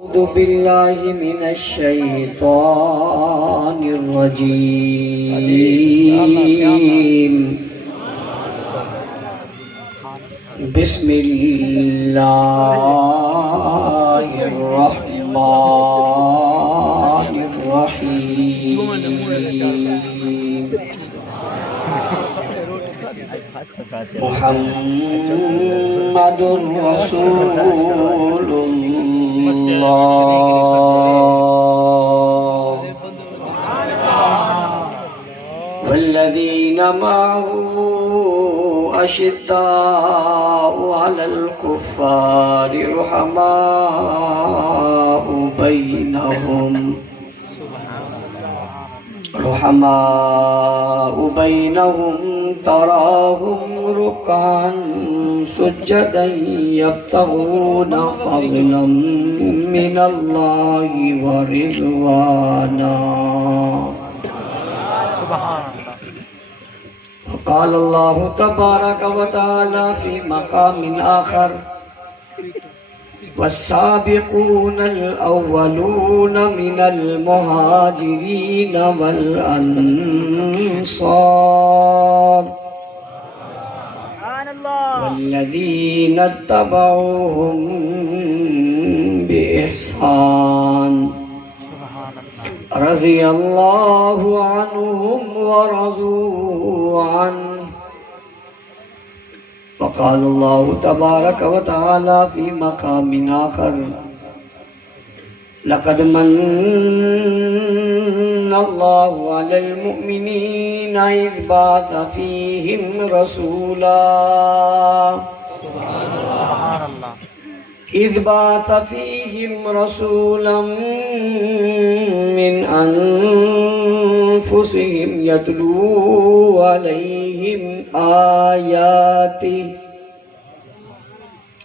أعوذ بالله من الشيطان الرجيم. بسم الله الرحمن الرحيم. محمد رسول الله والذين معه أشداء على الكفار رحماء بينهم تراهم ركعا سجدا يبتغون فضلا من الله ورضوانا. وقال الله تبارك وتعالى في مقام آخر: والسابقون الأولون من المهاجرين والأنصار والذين اتبعوهم بإحسان رضي الله عنهم ورضوا عنه. وقال الله تبارك وتعالى في مقام آخر: لقد من الله على المؤمنين إذ بعث فيهم رسولا من أنفسهم يتلو عليهم آياته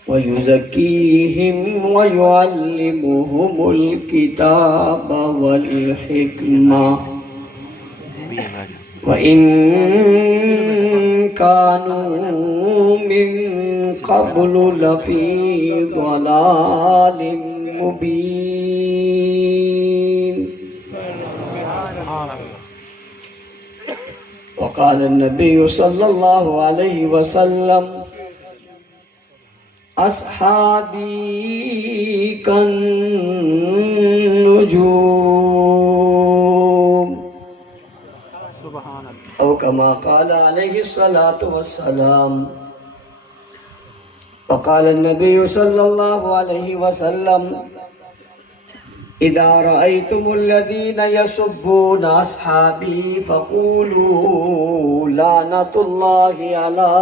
ويزكيهم ويعلمهم الكتاب والحكمة وإن كانوا من قبل لفي ضلال مبين. وقال النبي صلى الله عليه وسلم: أصحابي كالنجوم، أو كما قال عليه الصلاة والسلام. وقال النبي صلى الله عليه وسلم: إذا رأيتم الذين يسبون أصحابي فقولوا لعنة الله على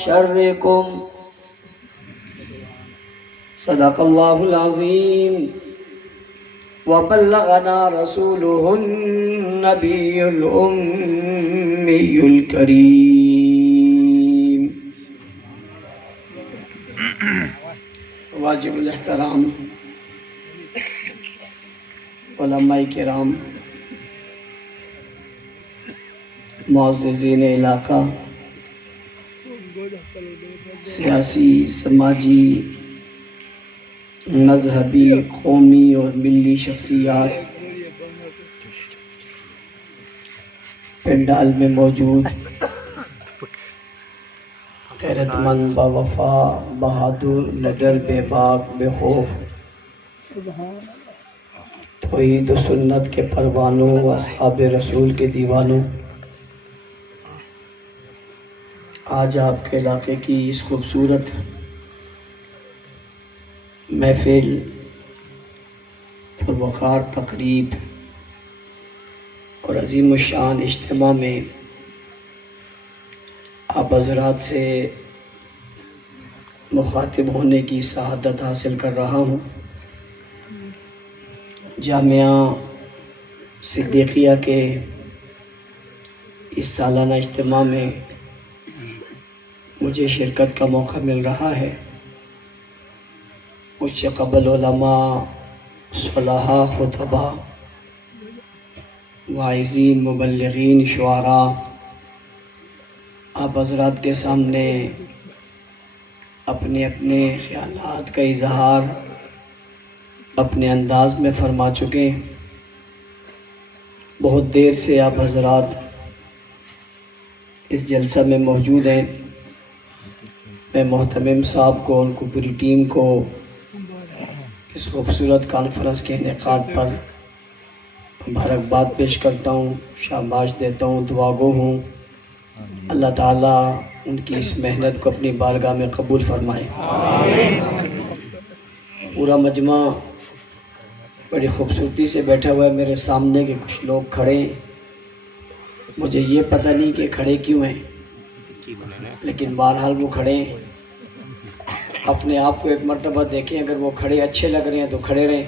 شركم. صدق الله العظيم وبلغنا رسوله النبي الأمي الكريم. واجب الاحترام علماء کرام، معززین علاقہ، سیاسی، سماجی، مذہبی، قومی اور ملی شخصیات، پنڈال میں موجود غیرت مند، باوفا، بہادر، نڈر، بے باک، بے خوف، توحید و سنت کے پروانوں، اصحاب رسول کے دیوانوں، آج آپ کے علاقے کی اس خوبصورت محفل، پروقار تقریب اور عظیم الشان اجتماع میں آپ حضرات سے مخاطب ہونے کی سعادت حاصل کر رہا ہوں۔ جامعہ صدیقیہ کے اس سالانہ اجتماع میں مجھے شرکت کا موقع مل رہا ہے۔ مجھ سے قبل علماء، صلحاء، خطباء، واعظین، مبلغین، شعراء آپ حضرات کے سامنے اپنے اپنے خیالات کا اظہار اپنے انداز میں فرما چکے ہیں۔ بہت دیر سے آپ حضرات اس جلسہ میں موجود ہیں۔ میں محتمم صاحب کو، ان کو پوری ٹیم کو اس خوبصورت کانفرنس کے انعقاد پر مبارکباد پیش کرتا ہوں، شاباش دیتا ہوں، دعا گو ہوں اللہ تعالیٰ ان کی اس محنت کو اپنی بارگاہ میں قبول فرمائے۔ پورا مجمع بڑی خوبصورتی سے بیٹھا ہوا ہے، میرے سامنے کے کچھ لوگ کھڑے ہیں، مجھے یہ پتہ نہیں کہ کھڑے کیوں ہیں، لیکن بہرحال وہ کھڑے ہیں۔ اپنے آپ کو ایک مرتبہ دیکھیں، اگر وہ کھڑے اچھے لگ رہے ہیں تو کھڑے رہیں،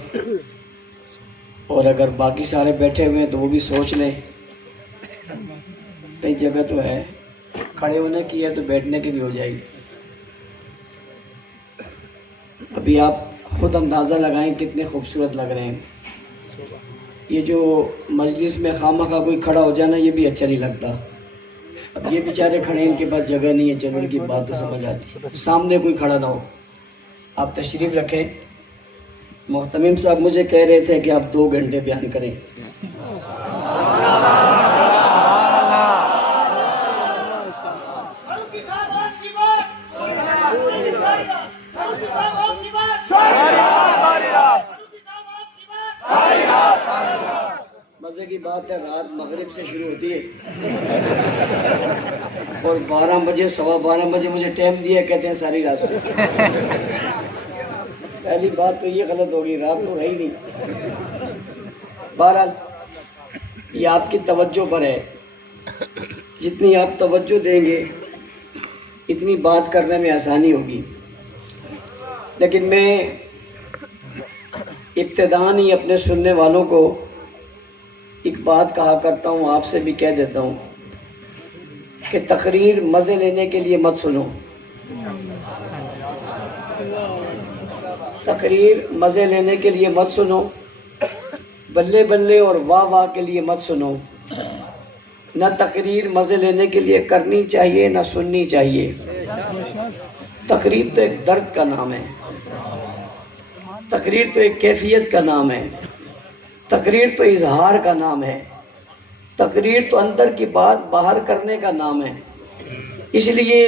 اور اگر باقی سارے بیٹھے ہوئے ہیں تو وہ بھی سوچ لیں کئی جگہ تو ہے کھڑے ہونے کی ہے تو بیٹھنے کی بھی ہو جائے گی۔ ابھی آپ خود اندازہ لگائیں کتنے خوبصورت لگ رہے ہیں۔ یہ جو مجلس میں خواہ کوئی کھڑا ہو جانا یہ بھی اچھا نہیں لگتا۔ اب یہ بیچارے کھڑے ہیں، ان کے پاس جگہ نہیں ہے، چلو ان کی بات تو سمجھ آتی ہے، سامنے کوئی کھڑا نہ ہو۔ آپ تشریف رکھیں۔ محتمم صاحب مجھے کہہ رہے تھے کہ آپ 2 گھنٹے بیان کریں۔ مزے کی بات ہے، رات مغرب سے شروع ہوتی ہے اور 12 بجے 12:15 بجے مجھے ٹائم دیا، کہتے ہیں ساری رات۔ پہلی بات تو یہ غلط ہوگی، رات تو ہے ہی نہیں۔ بہرحال یہ آپ کی توجہ پر ہے، جتنی آپ توجہ دیں گے اتنی بات کرنے میں آسانی ہوگی۔ لیکن میں ابتداءً ہی اپنے سننے والوں کو ایک بات کہا کرتا ہوں، آپ سے بھی کہہ دیتا ہوں کہ تقریر مزے لینے کے لیے مت سنو، تقریر مزے لینے کے لیے مت سنو، بلے بلے اور واہ واہ کے لیے مت سنو۔ نہ تقریر مزے لینے کے لیے کرنی چاہیے نہ سننی چاہیے۔ تقریر تو ایک درد کا نام ہے، تقریر تو ایک کیفیت کا نام ہے، تقریر تو اظہار کا نام ہے، تقریر تو اندر کی بات باہر کرنے کا نام ہے۔ اس لیے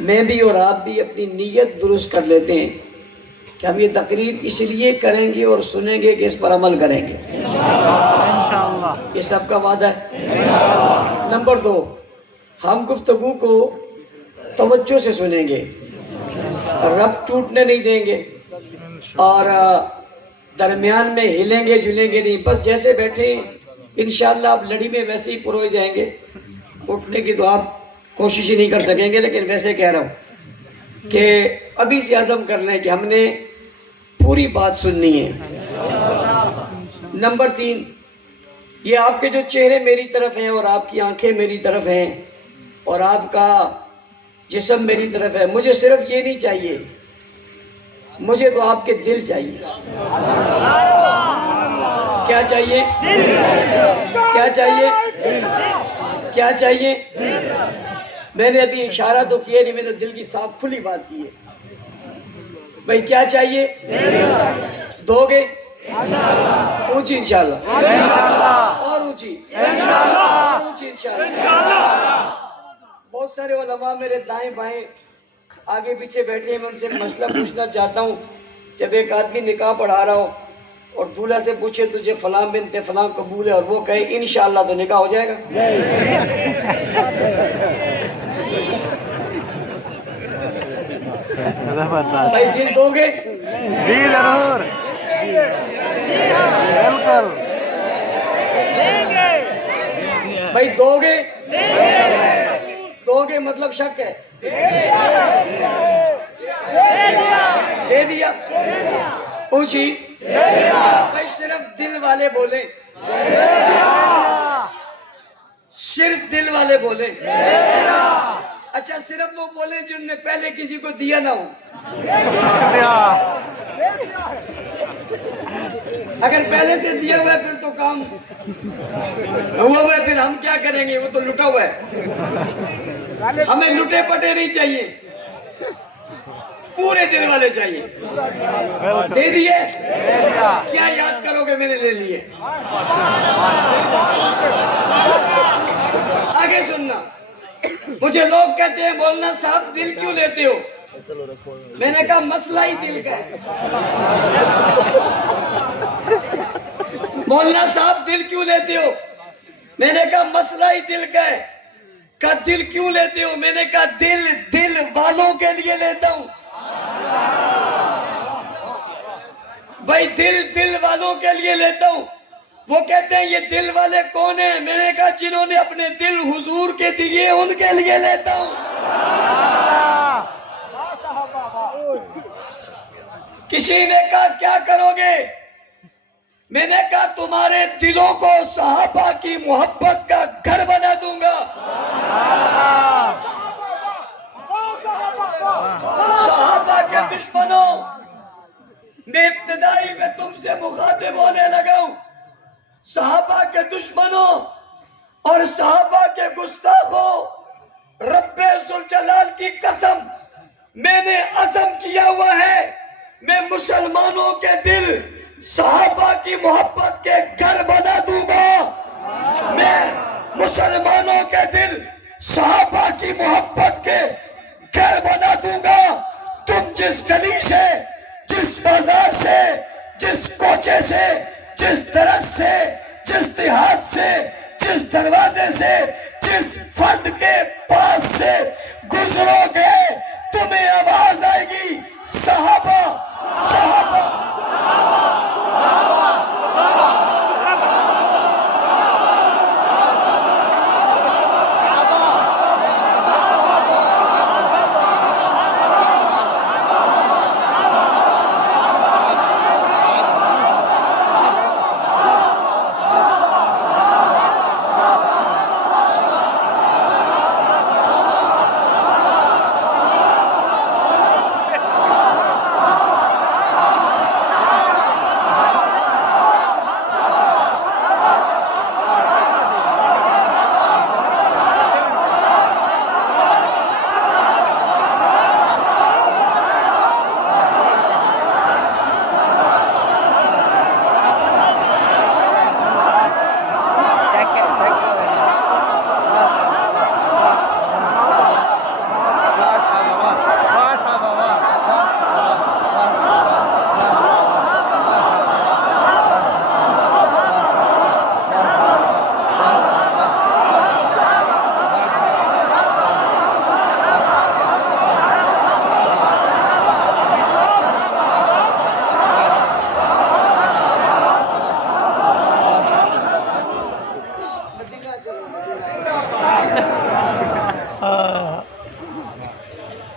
میں بھی اور آپ بھی اپنی نیت درست کر لیتے ہیں کہ ہم یہ تقریر اس لیے کریں گے اور سنیں گے کہ اس پر عمل کریں گے انشاءاللہ۔ یہ سب کا وعدہ ہے۔ نمبر 2، ہم گفتگو کو توجہ سے سنیں گے، رب ٹوٹنے نہیں دیں گے اور درمیان میں ہلیں گے جلیں گے نہیں، بس جیسے بیٹھے ہیں انشاءاللہ آپ لڑی میں ویسے ہی پروئے جائیں گے۔ اٹھنے کی تو آپ کوشش ہی نہیں کر سکیں گے، لیکن ویسے کہہ رہا ہوں کہ ابھی سے عزم کر لیں کہ ہم نے پوری بات سننی ہے۔ نمبر 3، یہ آپ کے جو چہرے میری طرف ہیں اور آپ کی آنکھیں میری طرف ہیں اور آپ کا جسم میری طرف ہے، مجھے صرف یہ نہیں چاہیے، مجھے تو آپ کے دل چاہیے۔ کیا چاہیے؟ کیا چاہیے؟ کیا چاہیے؟ میں نے ابھی اشارہ تو کیا نہیں، میں نے دل کی صاف کھلی بات کی ہے۔ بھئی کیا چاہیے؟ دو گے؟ اونچی انشاءاللہ، اور اونچی اور اونچی انشاءاللہ۔ بہت سارے علماء میرے دائیں بائیں آگے پیچھے بیٹھے ہیں، میں ان سے مسئلہ پوچھنا چاہتا ہوں۔ جب ایک آدمی نکاح پڑھا رہا ہو اور دولہا سے پوچھے تجھے فلاں بنت فلاں قبول ہے اور وہ کہے انشاءاللہ، تو نکاح ہو جائے گا؟ بھائی جی دو گے؟ جی ضرور، بالکل بھائی دو گے؟ دو گے مطلب شک ہے؟ دے دیا؟ اونچی؟ بھائی صرف دل والے بولیں، صرف دل والے بولیں۔ اچھا صرف وہ بولیں جن نے پہلے کسی کو دیا نہ ہو۔ اگر پہلے سے دیا ہوا ہے پھر تو کام ہوا ہوا ہے، پھر ہم کیا کریں گے؟ وہ تو لٹا ہوا ہے۔ ہمیں لٹے پٹے نہیں چاہیے، پورے دل والے چاہیے. دے دیے؟ کیا یاد کرو گے میں نے لے لیے؟ آگے سننا. مجھے لوگ کہتے ہیں مولانا صاحب دل کیوں لیتے ہو؟ میں نے کہا مسئلہ ہی دل کا ہے. مولانا صاحب دل کیوں لیتے ہو؟ میں نے کہا مسئلہ ہی دل کا ہے. کہا دل کیوں لیتے ہو؟ میں نے کہا دل والوں کے لیے لیتا ہوں. بھائی دل والوں کے لیے لیتا ہوں. وہ کہتے ہیں یہ دل والے کون ہیں؟ میں نے کہا جنہوں نے اپنے دل حضور کے دیے ان کے لیے لیتا ہوں. کسی نے کہا کیا کرو گے؟ میں نے کہا تمہارے دلوں کو صحابہ کی محبت کا گھر بنا دوں گا. صحابہ کے دشمنوں، میں ابتدائی میں تم سے مخاطب ہونے لگا ہوں. صحابہ کے دشمنوں اور صحابہ کے گستاخوں، رب ذوالجلال کی قسم میں نے عزم کیا ہوا ہے میں مسلمانوں کے دل صحابہ کی محبت کے گھر بنا دوں گا. میں مسلمانوں کے دل صحابہ کی محبت کے گھر بنا دوں گا. تم جس گلی سے، جس بازار سے، جس کوچے سے، جس درخت سے، جس دیہات سے، جس دروازے سے، جس فرد کے پاس سے گزرو گے تمہیں آواز آئے گی صحابہ صحابہ.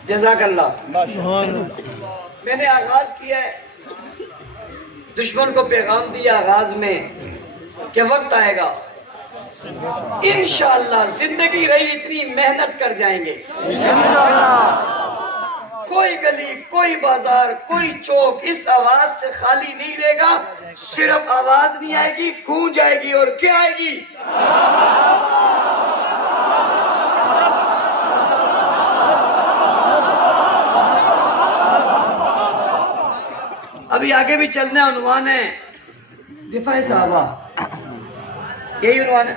جزاک اللہ. میں نے آغاز کیا ہے، دشمن کو پیغام دیا آغاز میں کہ وقت آئے گا انشاءاللہ زندگی رہی اتنی محنت کر جائیں گے. کوئی گلی، کوئی بازار، کوئی چوک اس آواز سے خالی نہیں رہے گا. صرف آواز نہیں آئے گی، گونج آئے گی. اور کیا آئے گی؟ ابھی آگے بھی چلنے عنوان ہے دفاع صحابہ. یہی عنوان ہے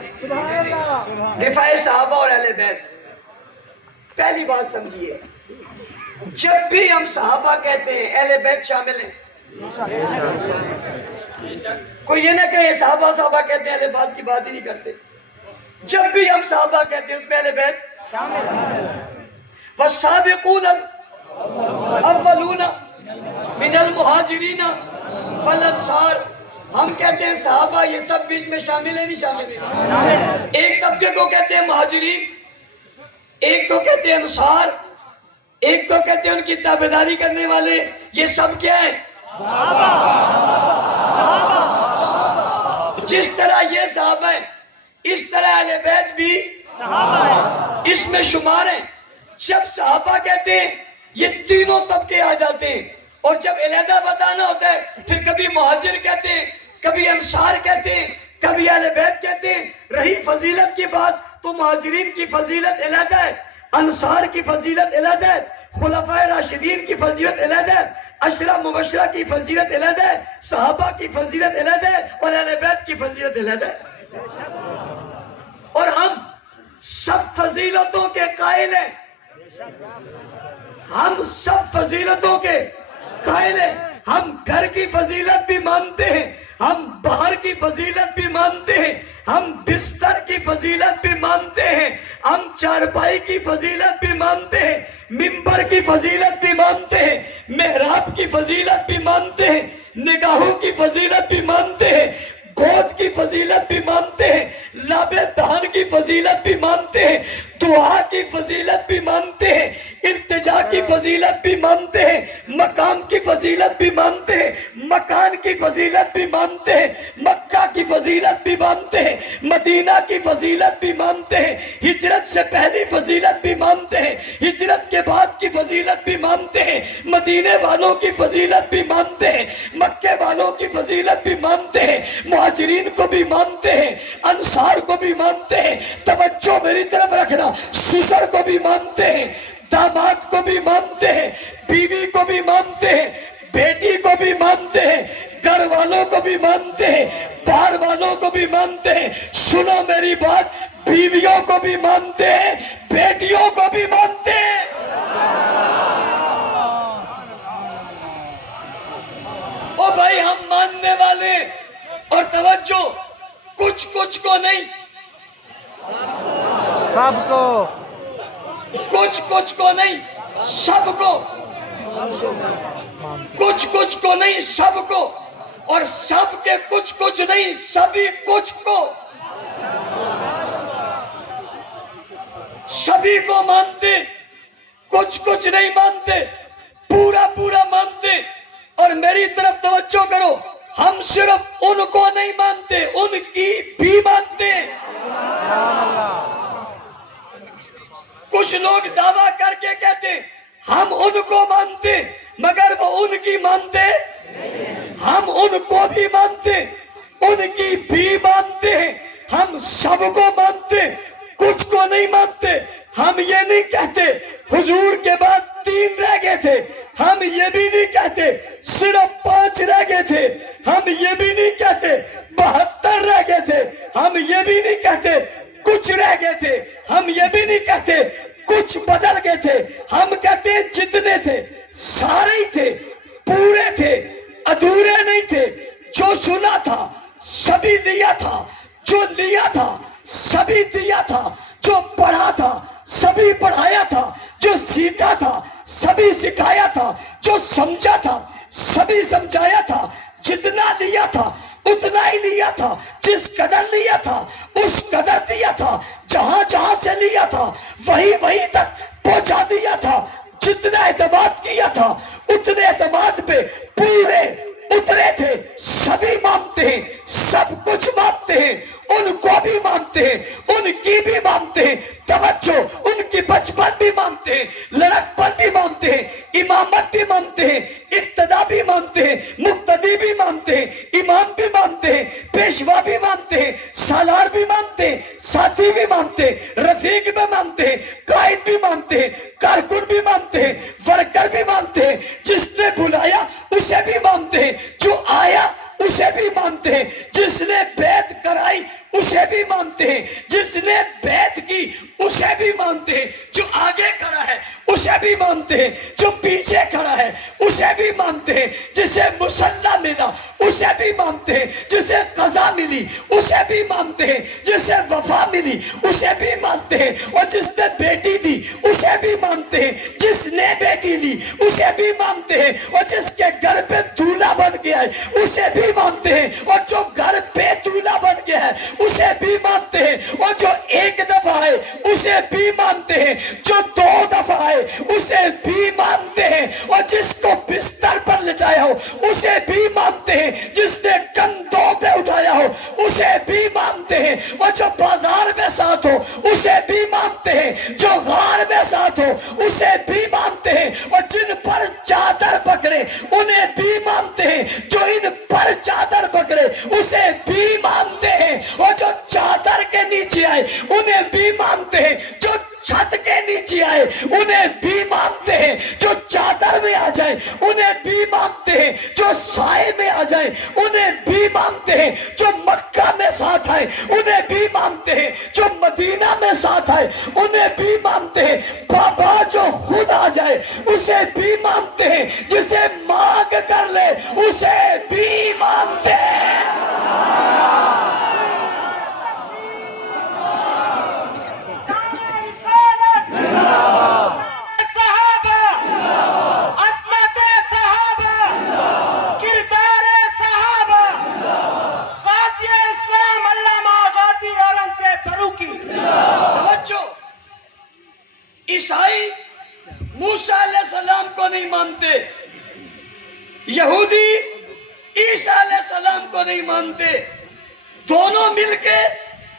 دفاع صحابہ اور اہل بیت. پہلی بات سمجھیے، جب بھی ہم صحابہ کہتے ہیں اہل بیت شامل ہیں. کوئی یہ نہ کہے صحابہ صحابہ کہتے ہیں اہل بیت کی بات ہی نہیں کرتے. جب بھی ہم صحابہ کہتے ہیں اس میں اہل بیت شامل ہیں. والسابقون الاولون من المہاجرین والانصار. ہم کہتے ہیں صحابہ، یہ سب بیچ میں شامل ہیں نہیں شامل ہیں؟ ایک طبقے کو کہتے ہیں مہاجرین، ایک کو کہتے ہیں انصار، ایک کو کہتے ہیں ان کی تابعداری کرنے والے. یہ سب کیا ہے؟ جس طرح یہ صحابہ ہیں اس طرح اہل بیت بھی اس میں شمار ہیں. جب صحابہ کہتے ہیں یہ تینوں طبقے آ جاتے ہیں. اور جب علیحدہ بتانا ہوتا ہے پھر کبھی مہاجر کہتے ہیں، کبھی انصار کہتے ہیں، کبھی اہل بیت کہتے ہیں. رہی فضیلت کی بات تو مہاجرین کی فضیلت علیحدہ ہے، انصار کی فضیلت علیحدہ ہے. خلفائے راشدین کی فضیلت علیحدہ ہے، عشرہ مبشرہ کی فضیلت علیحدہ ہے، صحابہ کی فضیلت علیحدہ ہے، اور اہل بیت کی فضیلت علیحدہ ہے۔ اور ہم سب فضیلتوں کے قائل ہیں، ہم سب فضیلتوں کے قائل ہیں۔ ہم گھر کی فضیلت بھی مانتے ہیں، ہم باہر کی فضیلت بھی مانتے ہیں، ہم بستر کی فضیلت بھی مانتے ہیں، ہم چارپائی کی فضیلت بھی مانتے ہیں، منبر کی فضیلت بھی مانتے ہیں، محراب کی فضیلت بھی مانتے ہیں، نگاہوں کی فضیلت بھی مانتے ہیں، گود کی فضیلت بھی مانتے ہیں، لب دہن کی فضیلت بھی مانتے ہیں، دعا کی فضیلت بھی مانتے ہیں، التجا کی فضیلت بھی مانتے ہیں، مقام کی فضیلت بھی مانتے ہیں، مکان کی فضیلت بھی مانتے ہیں، مکہ کی فضیلت بھی مانتے ہیں، مدینہ کی فضیلت بھی مانتے ہیں، ہجرت سے پہلی فضیلت بھی مانتے ہیں، ہجرت کے بعد کی فضیلت بھی مانتے ہیں، مدینے والوں کی فضیلت بھی مانتے ہیں، مکے والوں کی فضیلت بھی مانتے ہیں، مہاجرین کو بھی مانتے ہیں، انصار کو بھی مانتے ہیں۔ توجہ میری طرف رکھنا، سسر کو بھی مانتے ہیں، داماد کو بھی مانتے ہیں، بیوی کو بھی مانتے ہیں، بیٹی کو بھی مانتے ہیں، گھر والوں کو بھی مانتے ہیں، باہر والوں کو بھی مانتے ہیں۔ سنو میری بات، بیویوں کو بھی مانتے ہیں، بیٹیوں کو بھی مانتے ہیں۔ او بھائی ہم ماننے والے، اور توجہ، کچھ کو نہیں، سب کو، کچھ کو نہیں، سب کو، کچھ کو نہیں، سب کو، اور سب کے کچھ نہیں، سبھی کچھ کو، سبھی کو مانتے، کچھ نہیں مانتے، پورا مانتے۔ اور میری طرف توجہ کرو، ہم صرف ان کو نہیں مانتے، ان کی بھی مانتے۔ کچھ لوگ دعویٰ کر کے کہتے ہم ان کو مانتے، مگر وہ ان کی مانتے، ہم ان کو بھی مانتے، ان کی بھی مانتے ہیں، ہم سب کو مانتے، کچھ کو نہیں مانتے۔ ہم یہ نہیں کہتے حضور کے بعد 3 رہ گئے تھے، ہم یہ بھی نہیں کہتے صرف 5 رہ گئے تھے، ہم یہ بھی نہیں کہتے 72 رہ گئے تھے، ہم یہ بھی نہیں کہتے کچھ رہ گئے تھے، ہم یہ بھی نہیں کہتے کچھ بدل گئے تھے، ہم کہتے ہیں جتنے تھے سارے ہی تھے، پورے تھے، ادھورے نہیں تھے۔ جو سنا تھا سبھی دیا تھا، جو لیا تھا سبھی دیا تھا، جو پڑھا تھا سبھی پڑھایا تھا، جو سیکھا تھا سبھی سکھایا تھا، جو سمجھا تھا سبھی سمجھایا تھا، جتنا لیا تھا اتنا ہی لیا تھا، جس قدر لیا تھا اس قدر دیا تھا، جہاں سے لیا تھا وہی تک پہنچا دیا تھا، جتنا اعتماد کیا تھا اتنے اعتماد پہ پورے اترے تھے۔ سبھی مانتے ہیں، سب کچھ مانتے ہیں، ان کو بھی مانتے ہیں، ان کی بھی مانتے ہیں۔ توجہ، ان کی بچپن بھی مانتے ہیں، لڑکپن بھی مانتے ہیں، امامت بھی مانتے ہیں، ابتدا بھی مانتے ہیں، مقتدی بھی مانتے ہیں، امام بھی مانتے ہیں، پیشوا بھی مانتے ہیں، سالار بھی مانتے ہیں، ساتھی بھی مانتے ہیں، رفیق بھی مانتے ہیں، قائد بھی مانتے ہیں، کارکن بھی مانتے ہیں، ورکر بھی مانتے ہیں، جس نے بلایا اسے بھی مانتے ہیں، جو آیا اسے بھی مانتے ہیں، جس نے بیعت کرائی اسے بھی مانتے ہیں، جس نے بیعت کی اسے بھی مانتے ہیں، جو آگے کھڑا ہے اسے بھی مانتے ہیں، جو پیچھے کھڑا ہے اسے بھی مانتے ہیں، جسے مسلح ملا اسے بھی مانتے ہیں، جسے قضا ملی اسے بھی مانتے ہیں، جسے وفا ملی اسے بھی مانتے ہیں، اور جس نے بیٹی دی اسے بھی مانتے ہیں، جس نے بیٹی لی اسے بھی مانتے ہیں، اور جس کے گھر پہ دولہا بن گیا ہے اسے بھی مانتے ہیں، اور جو گھر پہ دولہا بن گیا ہے اسے بھی مانتے ہیں، اور جو 1 دفعہ ہے اسے بھی مانتے ہیں، جو 2 دفعہ ہے اسے بھی مانتے ہیں، اور جس کو بستر پر لٹایا ہو اسے بھی مانتے ہیں، جس نے کندھوں پہ اٹھایا ہو اسے بھی مانتے ہیں، اور جو بازار میں ساتھ ہو اسے بھی مانتے ہیں، جو غار میں ساتھ ہو اسے بھی مانتے ہیں، اور جن پر چادر پکڑے انہیں بھی مانتے ہیں، جو ان پر چادر پکڑے اسے بھی مانتے ہیں، اور جو چادر کے نیچے آئے انہیں بھی مانتے ہیں، جو چھت کے نیچے آئے انہیں بھی مانتے ہیں، آ جائیں انہیں بھی مانتے ہیں، جو مکہ میں ساتھ آئے انہیں بھی مانتے ہیں، جو مدینہ میں ساتھ آئے انہیں بھی مانتے ہیں، بابا جو خود آ جائے اسے بھی مانتے ہیں، جسے مانگ کر لے اسے بھی مانتے ہیں۔ عیسائی موسیٰ علیہ السلام کو نہیں مانتے، یہودی عیسیٰ علیہ السلام کو نہیں مانتے، دونوں مل کے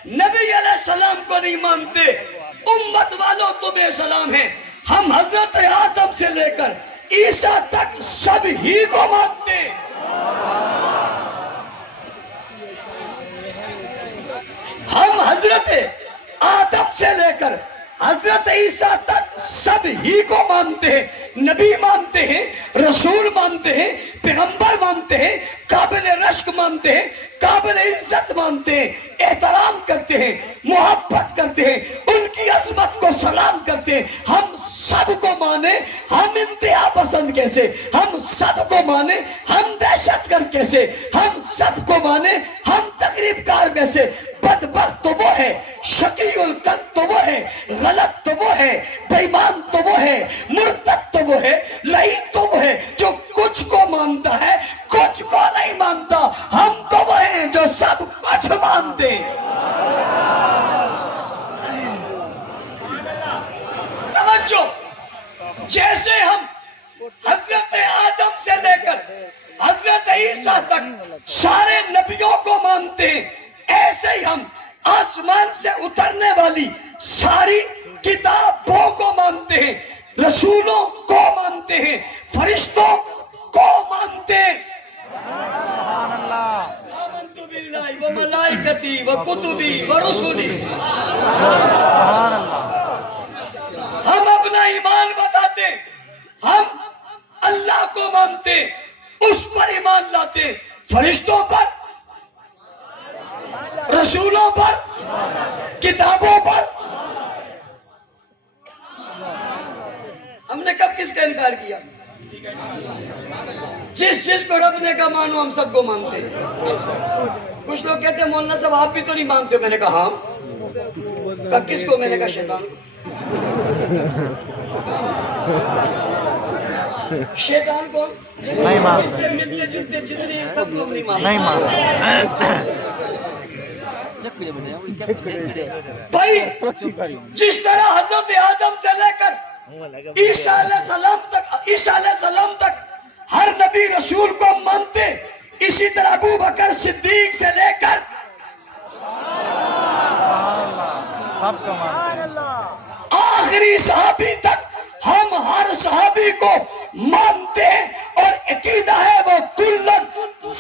نبی علیہ السلام کو نہیں مانتے۔ امت والوں تمہیں سلام ہے، ہم حضرت آدم سے لے کر عیسیٰ تک سب ہی کو مانتے ہیں۔ ہم حضرت آدم سے لے کر حضرت عیسیٰ تک سب ہی کو مانتے ہیں، نبی مانتے ہیں، رسول مانتے ہیں، پیغمبر مانتے ہیں، قابل رشک مانتے ہیں، قابل عزت مانتے ہیں، احترام کرتے ہیں، محبت کرتے ہیں، ان کی عظمت کو سلام کرتے ہیں۔ ہم سب کو مانے ہم انتہا پسند کیسے، ہم سب کو مانے ہم دہشت گرد کیسے، ہم سب کو مانے ہم تقریب کار کیسے۔ بدبخت تو وہ ہے، شقی القلب تو وہ ہے، غلط تو وہ ہے، بے ایمان تو وہ ہے، مرتد تو وہ ہے، لعین تو وہ ہے جو کچھ کو مانتا ہے کچھ کو نہیں مانتا۔ ہم تو وہ ہیں جو سب کچھ مانتے ہیں۔ توجہ، جیسے ہم حضرت آدم سے لے کر حضرت عیسیٰ تک سارے نبیوں کو مانتے ہیں، ایسے ہی ہم آسمان سے اترنے والی ساری کتابوں کو مانتے ہیں، رسولوں کو مانتے ہیں، فرشتوں کو مانتے ہیں۔ آمنت باللہ وملائکتی وکتبی ورسلی۔ ہم اپنا ایمان بتاتے ہیں، ہم اللہ کو مانتے ہیں، اس پر ایمان لاتے ہیں، فرشتوں پر، رسولوں پر، کتابوں پر۔ ہم نے کب کس کا انکار کیا؟ جس چیز کو رب نے کہا مانو ہم سب کو مانتے ہیں۔ کچھ لوگ کہتے ہیں مولانا صاحب آپ بھی تو نہیں مانتے، میں نے کہا ہاں۔ کہا کس کو؟ میں نے کہا شیطان۔ شیطان کون؟ نہیں مانتے، اس سے ملتے جلتے جتنے سب کو ہم نہیں نہیں مانتے۔ مانتے۔ بھائی جس طرح حضرت آدم سے لے کر عیسیٰ علیہ السلام تک ہر نبی رسول کو مانتے، اسی طرح ابو بکر صدیق سے لے کر سب کو مانتے، آخری صحابی تک ہم ہر صحابی کو مانتے ہیں، اور عقیدہ ہے وہ کلن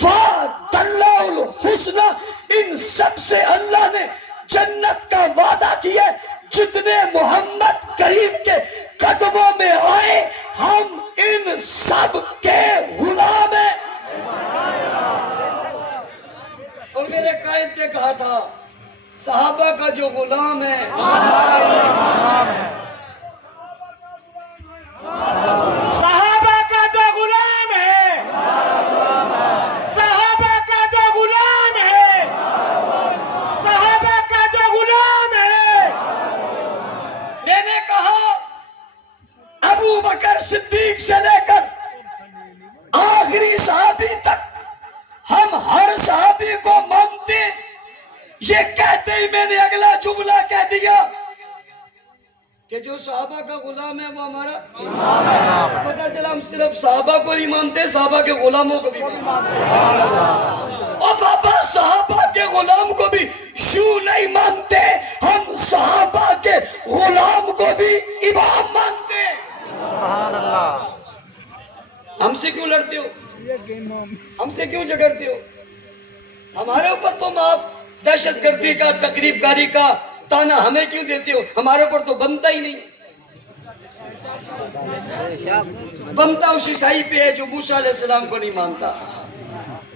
وعد اللہ الحسنى، ان سب سے اللہ نے جنت کا وعدہ کیا۔ جتنے محمد کریم کے قدموں میں آئے ہم ان سب کے غلام ہیں۔ اور میرے قائد نے کہا تھا صحابہ کا جو غلام ہے صحابہ کا جو غلام ہے، صحابہ کا جو غلام ہے، صحابہ کا جو غلام ہے۔ میں نے کہا ابو بکر صدیق سے لے کر آخری صحابی تک ہم ہر صحابی کو مانتے۔ یہ کہتے ہی میں نے اگلا جملہ کہہ دیا کہ جو صحابہ کا غلام ہے وہ ہمارا۔ پتہ چلا ہم صرف صحابہ کو نہیں مانتے، صحابہ کے غلاموں کو بھی مانتے۔ اور بابا صحابہ کے غلام کو بھی یوں نہیں مانتے، ہم صحابہ کے غلام کو بھی امام مانتے۔ سبحان اللہ۔ ہم سے کیوں لڑتے ہو؟ ہم سے کیوں جھگڑتے ہو؟ ہمارے اوپر تم آپ دہشت گردی کا، تقریب کاری کا تانا ہمیں کیوں دیتے ہو؟ ہمارے اوپر تو بنتا ہی نہیں۔ بنتا اس عیسائی پہ ہے جو موسیٰ علیہ السلام کو نہیں مانتا۔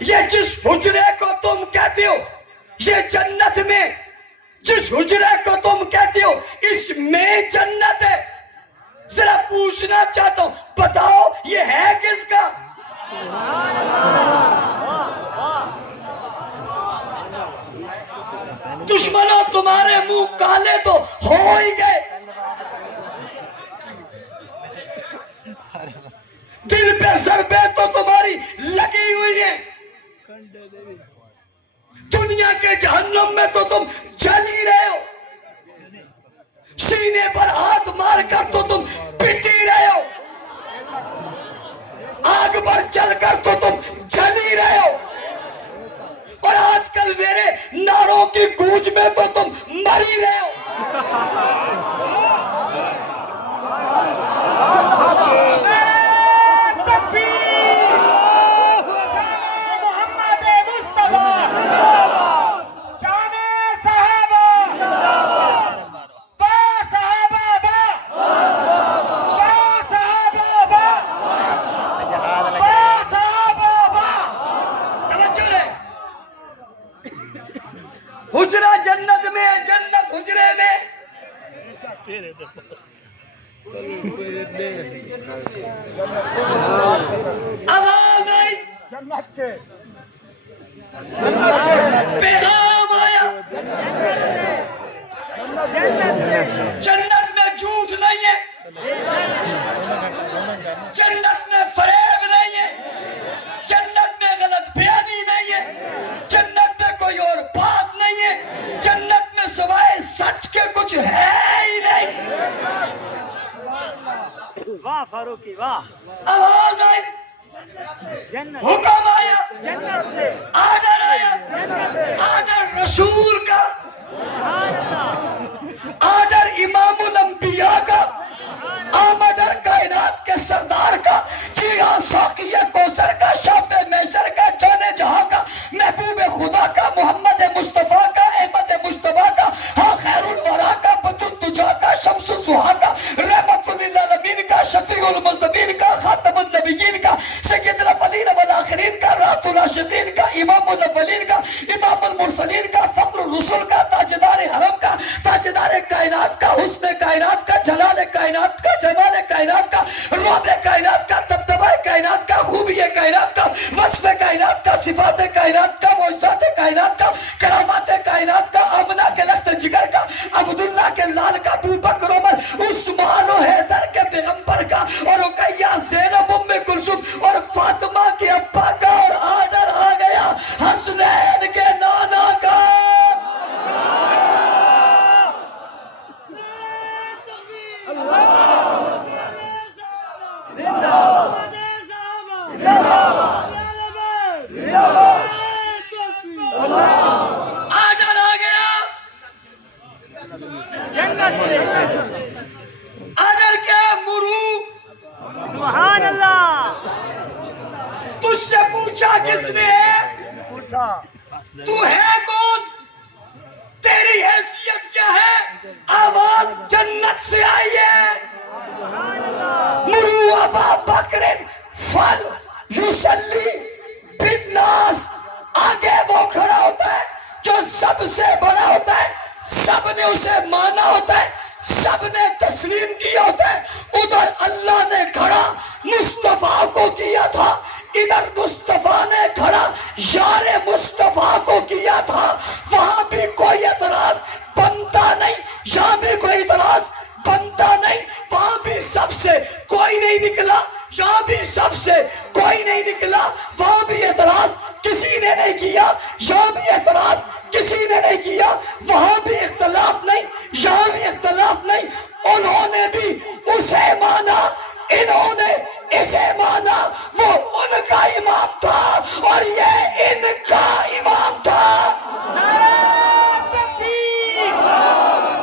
یہ جس حجرے کو تم کہتے ہو، یہ جنت میں جس حجرے کو تم کہتے ہو اس میں جنت ہے. ذرا پوچھنا چاہتا ہوں، بتاؤ یہ ہے کس کا؟ دشمنوں تمہارے منہ کالے تو ہو ہی گئے، دل پہ ضربیں تو تمہاری لگی ہوئی ہیں، دنیا کے جہنم میں تو تم جل ہی رہے ہو، سینے پر ہاتھ مار کر تو تم پٹ ہی رہے ہو، آگ پر چل کر تو تم جل ہی رہے ہو، اور آج کل میرے نعروں کی گونج میں تو تم مر ہی رہے ہو. حجرہ جنت میں، جنت حجرے میں. آواز آئی، پیغام آیا، جنت میں جھوٹ نہیں ہے، جنت میں فریب نہیں ہے، جنت میں غلط بیانی نہیں ہے، جنت میں کوئی اور بات نہیں ہے، جنت میں سوائے سچ کے کچھ ہے ہی نہیں. واہ فاروقی واہ. آواز آئی، حکم آیا، آرڈر آیا، آرڈر رسول کا، آرڈر امام الانبیاء کا، آمدر کائنات کے سردار کا، جی ہاں ساقی کوثر کا، شافع محشر کا، جانے جہاں کا، محبوب خدا کا، محمد مصطفیٰ کا، احمد مجتبیٰ کا، ہاں خیر الورا کا، بدر الدجا کا، شمس الضحیٰ کا، رحمت للعالمین کا، شفیع المذنبین کا، خاتم النبیین کا، سید الاولین والآخرین کا، رات العاشقین کا، امام الاولین کا، امام المرسلین کا، فخر الرسل کا، تاجدار حرم کا، تاجدار کائنات کا، حسن کائنات کا، جلال کائنات کا، جمال کائنات کا، رعب کائنات کا، دبدبہ کائنات کا، خوبی کائنات کا، وصف کائنات کا، صفات کائنات کا، معجزات کائنات کا، کرامات کائنات کا، آمنہ کے لخت جگر کا، عبداللہ کے لال کا، ابو بکر عمر عثمان و حیدر کے پیغمبر کا، اور رقیہ زینب ام کلثوم اور فاطمہ کے ابا کا، اور آرڈر آ گیا حسنین کے نانا کا. آرڈر آ گیا. آرڈر کیا؟ مرو. سبحان اللہ. تجھ سے پوچھا کس نے ہے؟ تو ہے کون؟ تیری حیثیت کیا ہے؟ آواز جنت سے آئی ہے. مرو ابا بکر فل یصلی بالناس. آگے وہ کھڑا ہوتا ہے جو سب سے بڑا ہوتا ہے، سب نے اسے مانا ہوتا ہے، سب نے تسلیم کیا ہوتا ہے. ادھر اللہ نے کھڑا مصطفیٰ کو کیا تھا، ادھر مصطفیٰ نے کھڑا یار مصطفیٰ کو کیا تھا. وہاں بھی کوئی اعتراض بنتا نہیں، یہاں بھی کوئی اعتراض بنتا نہیں. وہاں بھی سب سے کوئی نہیں نکلا، یہاں بھی سب سے کوئی نہیں نکلا. وہاں بھی اعتراض کسی نے نہیں کیا، یہاں بھی اعتراض کسی نے نہیں کیا. وہاں بھی اختلاف نہیں، یہاں بھی اختلاف نہیں. انہوں نے بھی اسے مانا، انہوں نے اسے مانا. وہ ان کا امام تھا اور یہ ان کا امام تھا. نعرہ تکبیر.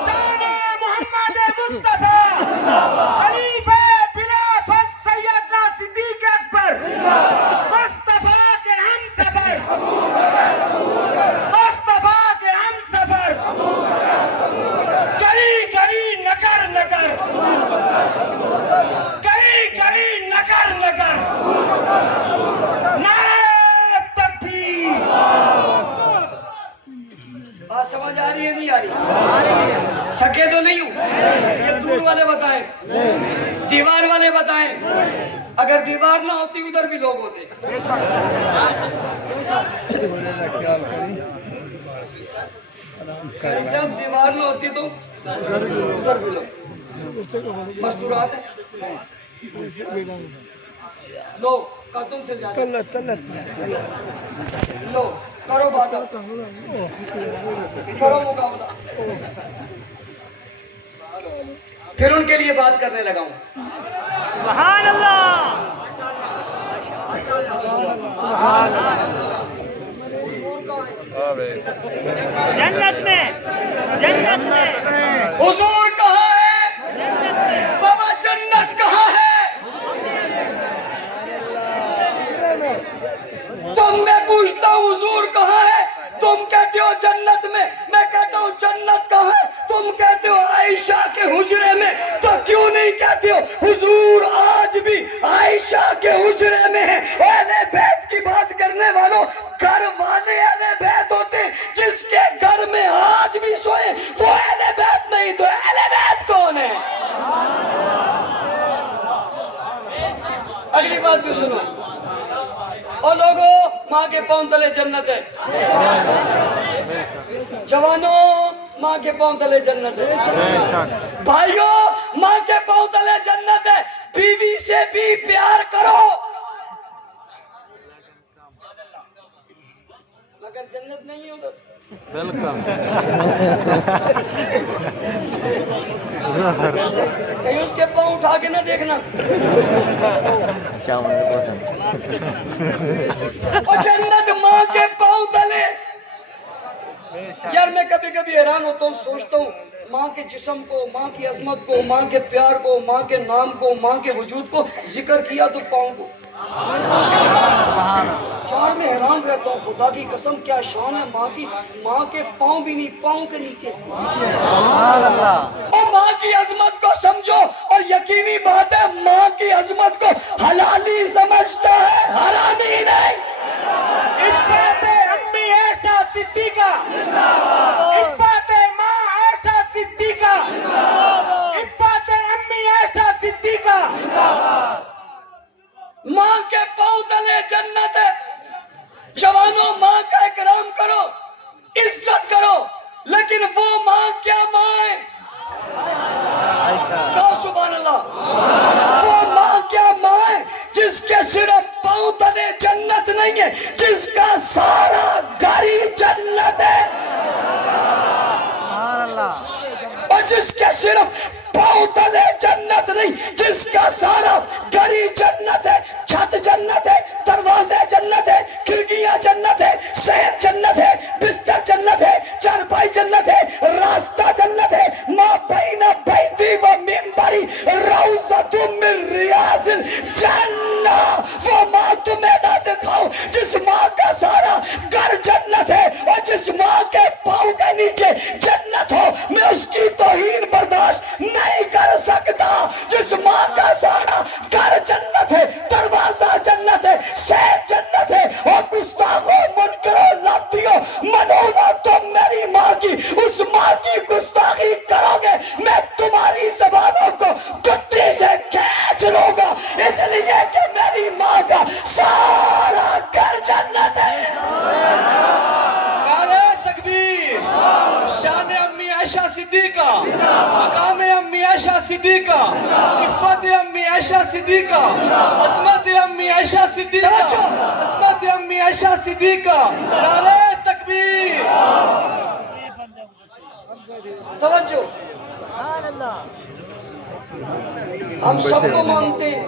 شان محمد مصطفیٰ خلیفہ بلا فضل سیدنا صدیق اکبر مصطفیٰ کے ہم سفر، مصطفیٰ کے ہم سفر. سمجھ آ رہی ہے نہیں آ رہی؟ تھکے تو نہیں ہوں؟ یہ دور والے بتائیں، دیوار والے بتائیں، اگر دیوار نہ ہوتی ادھر بھی لوگ ہوتے۔ صاحب دیوار نہ ہوتی تو ادھر بھی لوگ۔ مستورات ہے لو قدم سے جاتے لو کرو بات، کرو مقابلہ۔ پھر ان کے لیے بات کرنے لگا ہوں۔ سبحان اللہ، جنت میں، جنت میں حضور کہاں ہے؟ بابا جنت کہاں ہے؟ تم میں پوچھتا ہوں حضور کہاں ہے؟ تم کہتے ہو جنت میں، میں کہتا ہوں جنت کہاں ہے؟ تم کہتے ہو عائشہ کے حجرے میں، تو کیوں نہیں کہتے ہو حضور آج بھی عائشہ کے حجرے میں ہے؟ اہل بیت کی بات کرنے والوں، گھر والے اہل بیت ہوتے ہیں، جس کے گھر میں آج بھی سوئے وہ اہل بیت نہیں تو اہل بیت کون ہے؟ اگلی بات بھی سنو، اور لوگوں ماں کے پاؤں تلے جنت ہے، جوانوں ماں کے پاؤں تلے جنت ہے، بھائیوں ماں کے پاؤں تلے جنت ہے۔ بیوی سے بھی پیار کرو مگر جنت نہیں ہے ادھر۔ کہیں اس کے پاؤں اٹھا کے نہ دیکھنا۔ اور جنت ماں کے پاؤں تلے۔ یار میں کبھی کبھی حیران ہوتا ہوں، سوچتا ہوں ماں کے جسم کو، ماں کی عظمت کو، ماں کے پیار کو، ماں کے نام کو، ماں کے وجود کو ذکر کیا تو پاؤں کو۔ یار میں حیران رہتا ہوں، خدا کی قسم کیا شان ہے ماں کی، ماں کے پاؤں بھی نہیں، پاؤں کے نیچے۔ اور ماں کی عظمت کو سمجھو، اور یقینی بات ہے ماں کی عظمت کو حلالی سمجھتا ہے، حرامی نہیں۔ عفت امی عائشہ صدیقہ، عفت ماں عائشہ صدیقہ، عفت امی عائشہ صدیقہ۔ ماں کے پاؤں تلے جنت ہے۔ جوانوں ماں کا اکرام کرو، عزت کرو، لیکن وہ ماں کیا ماں ہے؟ کہو سبحان اللہ۔ وہ ماں کیا ماں ہے جس کے صرف پاؤں تلے جنت نہیں ہے، جس کا سارا گھر ہی جنت ہے، اور جس کے صرف پاؤں تلے جنت نہیں، جس کا سارا گھر ہی جنت ہے۔ چھت جنت ہے، دروازے جنت ہے، کھڑکیاں جنت ہے، شہر جنت ہے، بستر جنت ہے، چارپائی جنت ہے، راستہ جنت ہے۔ ماں بین بیتی و منبری روضۃ من ریاض الجنہ۔ وہ ماں تمہیں نہ دکھاؤ جس ماں کا سارا گھر جنت ہے اور جس ماں کے پاؤں کے نیچے جنت ہو، میں اس کی توہین برداشت نہیں کر سکتا۔ جس ماں کا سارا گھر جنت ہے، دروازہ جنت ہے، شہر جنت ہے، اور گستاخوں منکروں لاتیوں منونوں تم میری ماں کی، اس ماں کی گستاخی کرو گے میں تمہاری زبانوں کو کتی سے کھینچ لوں گا، اس لیے کہ میری ماں کا سارا گھر جنت ہے۔ نعرہ تکبیر، شان امی عائشہ صدیقہ، مقام امی عائشہ صدیقہ، عفت امی عائشہ صدیقہ، عظمت امی عائشہ صدیقہ، عظمت امی عائشہ صدیقہ۔ نعرہ تکبیر۔ توجہ، ہم سب کو مانتے ہیں،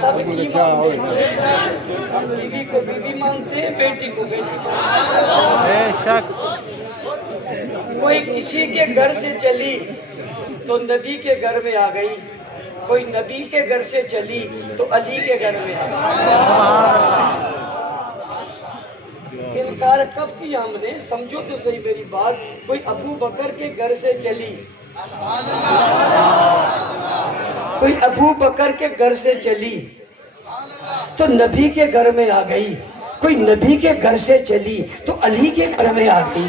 سب کی مانتے ہیں، ہم بیوی کو بیوی مانتے ہیں، بیٹی کو بیٹی مانتے ہیں۔ کوئی کسی کے گھر سے چلی تو نبی کے گھر میں آ گئی، کوئی نبی کے گھر سے چلی تو علی کے گھر میں آ گئی۔ انکار کب کیا ہم نے؟ سمجھو تو صحیح میری بات۔ کوئی ابو بکر کے گھر سے چلی، کوئی ابو بکر کے گھر سے چلی تو نبی کے گھر میں آ گئی، کوئی نبی کے گھر سے چلی تو علی کے گھر میں آ گئی.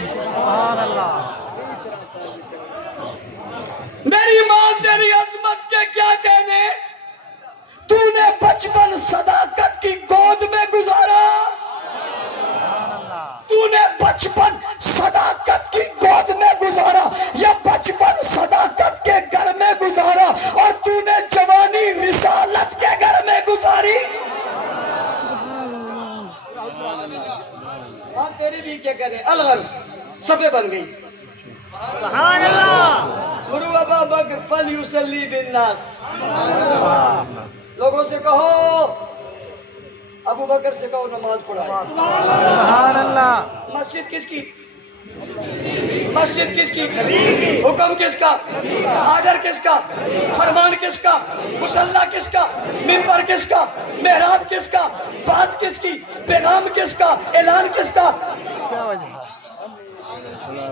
میری ماں تیری عظمت کے کیا کہنے, تو نے بچپن صداقت کی گود میں گزارا, تو نے بچپن صداقت کی گود میں گزارا یا بچپن صداقت کے گھر میں گزارا, اور تو نے جوانی رسالت کے گھر میں گزاری. ہاں تیری بھی کیا کہنے, الغرض صفحے بن گئی. سبحان اللہ. مروا ابا بکر فلیصلی بالناس, لوگوں سے کہو ابو بکر سے کہو نماز پڑھائے. سبحان اللہ. مسجد کس کی, مسجد کس کی, حکم کس کا, آرڈر کس کا, فرمان کس کا, مصلی کس کا, منبر کس کا, محراب کس کا, بات کس کی, پیغام کس کا, اعلان کس کا.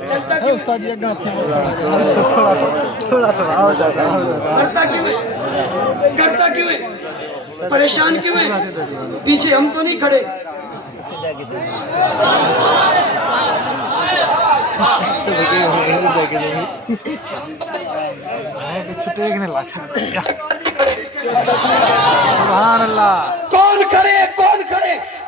چلتا کیوں کرتا کیوں ہے, پریشان کیوں ہے, پیچھے ہم تو نہیں کھڑے. سبحان اللہ. کون کھڑے,